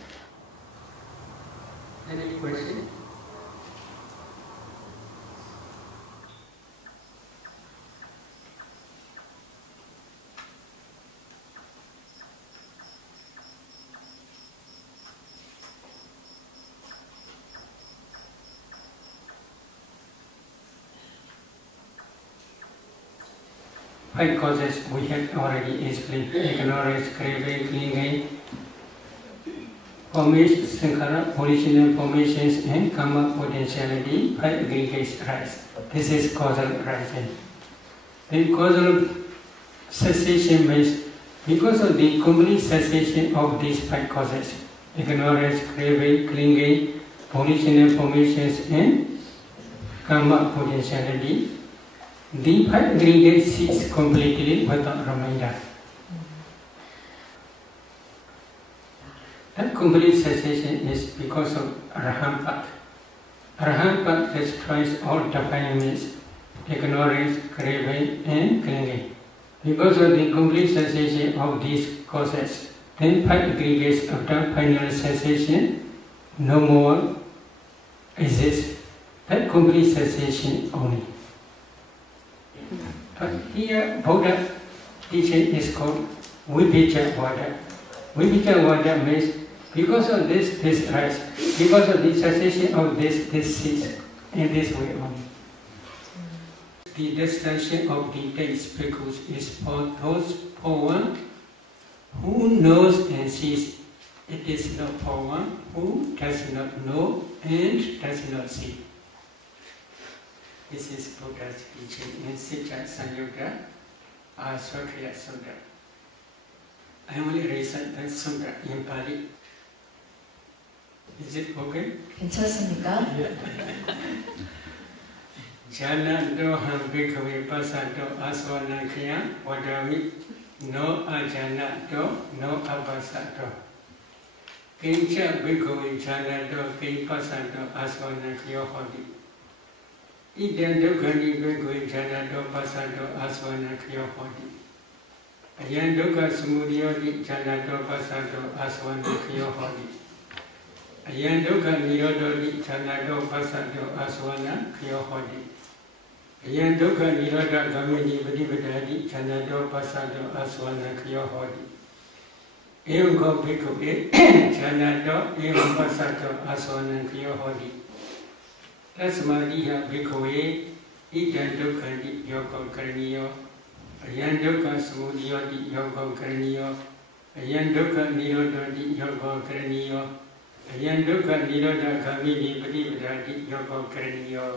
Any question? Five causes we have already explained: ignorance, craving, clinging, formation, sankhara, original formations and karma potentiality, 5 aggregates arise. This is causal arising. Then causal cessation means because of the complete cessation of these 5 causes, ignorance, craving, clinging, original formations and karma potentiality, the 5 aggregates cease completely without reminder. That complete cessation is because of Arahant. Arahant destroys all defilements, ignorance, craving and clinging. Because of the complete cessation of these causes, then 5 aggregates after final cessation no more exist. That complete cessation only. But here Buddha teaching is called Vibhija Vada. Vibhija Vada means because of this rise, because of the cessation of this cease, in this way only. The destruction of the taste bhikkhus is for those one who knows and sees. It is not for one who does not know and does not see. This is Buddha's teaching in Sija Sanyutta Aswakriya Sutta. I only recite that sutta in Pali. Is it okay? 괜찮습니까? Jana doham bhikkhave pasato aswanakya vadami no ajana do no abasato. Kincha bhikkhave jana do kin pasato aswanakya hodi. Idan dukkani bhikkhave jana do pasato aswanakya hodi. Ayan dukkha samudayodi jana do pasato aswanakya hodi. Ayan dukkha nirodhodi jana do pasato aswanakya hodi. Ayan dukkha nirodha gamini padipadadi chanado pasado aswanakya hodi. Evam ko bhikkhave chanado evam pasado aswanakya hodi. Tasmadiha bhikkhave idan dukkhandi yoga karaniyo. Ayan dukkha samudayodi yoga karaniyo. Ayan dukkha nirodhodi yoga karaniyo. Ayan dukkha nirodha gamini padipadadi yoga karaniyo.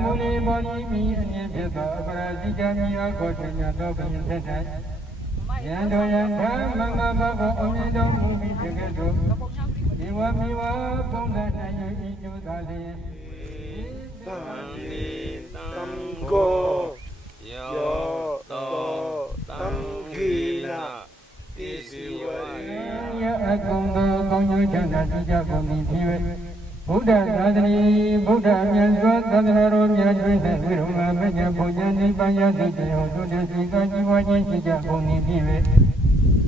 Muli boli mi peta aparajika miya kotanya dobin tetai. Yando yanda manga babo omedo mubi tegedo. Iwa miwa ponda nayo ijo dale. Tani tamko yo to tamkina tisiwa. Ya akondo konyo jana tija komi piwe. Buddha Sadhani, Buddha Myanzwa, Sadharo Myajvita, Viruma, Menya, Puja, Nipaya, Dikyo, Duda, Sika, Jiva, Jishika, Puni, Pive.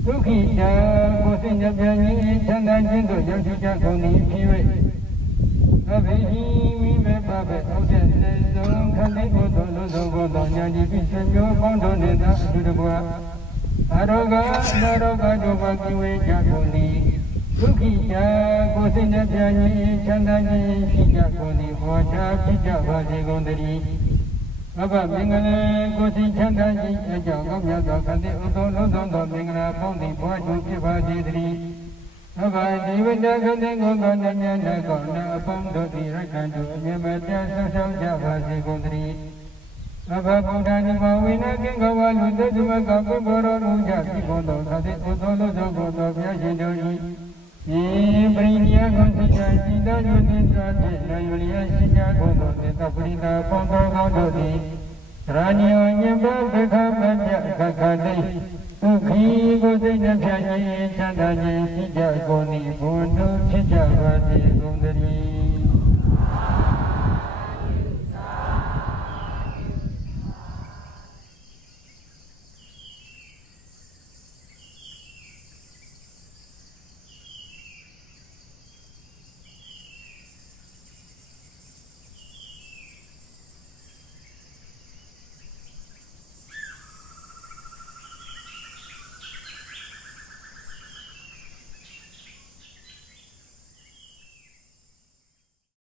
Tukisha, Kusinja, Pyani, Chanda, Jinto, Yashika, Puni, Pive. Avihi, Vive, Pape, Osen, Nezon, Kali, Godo, Lodo, Godo, Nyaji, Pisanjo, Kondo, Neda, Dudabua. Aroga, Naroga, Doba, Kiwe, Jakuni. Tukisha, Kusinja, Pyani, Chanda, Jishika, Puni, Vaja, Pija, Vaji, Gondari. Baba, Mingale, Kusi, Chanda, Jishika, Gomyaka, Kandi, Udo, Lodo, Mingala, Poni, Vajo, Piva, Jidri. Baba, Divida, Kandi, Gondo, Nyana, Gonda, Pondo, Dirakandu, Nyamata, Sasau, Javaji, Gondari. Baba, Buddha, Nivawina, Kingawa, Luda, Jumaka, Goro, Luja, Gondo, Kandi, Udo, Lodo, Gondo, Vyajidori. Ibrinya Gonsuja, Sida, Yudhindra, Yulia, Sija, Gondo, Netaprina, Pondo, Gondori. Ranyo, Nyamba, Beka, Maja, Kakade. Ukhi, Gosinja, Pyani, Chanda, Sija, Goni, Gondo, Sija, Vaji, Gondari.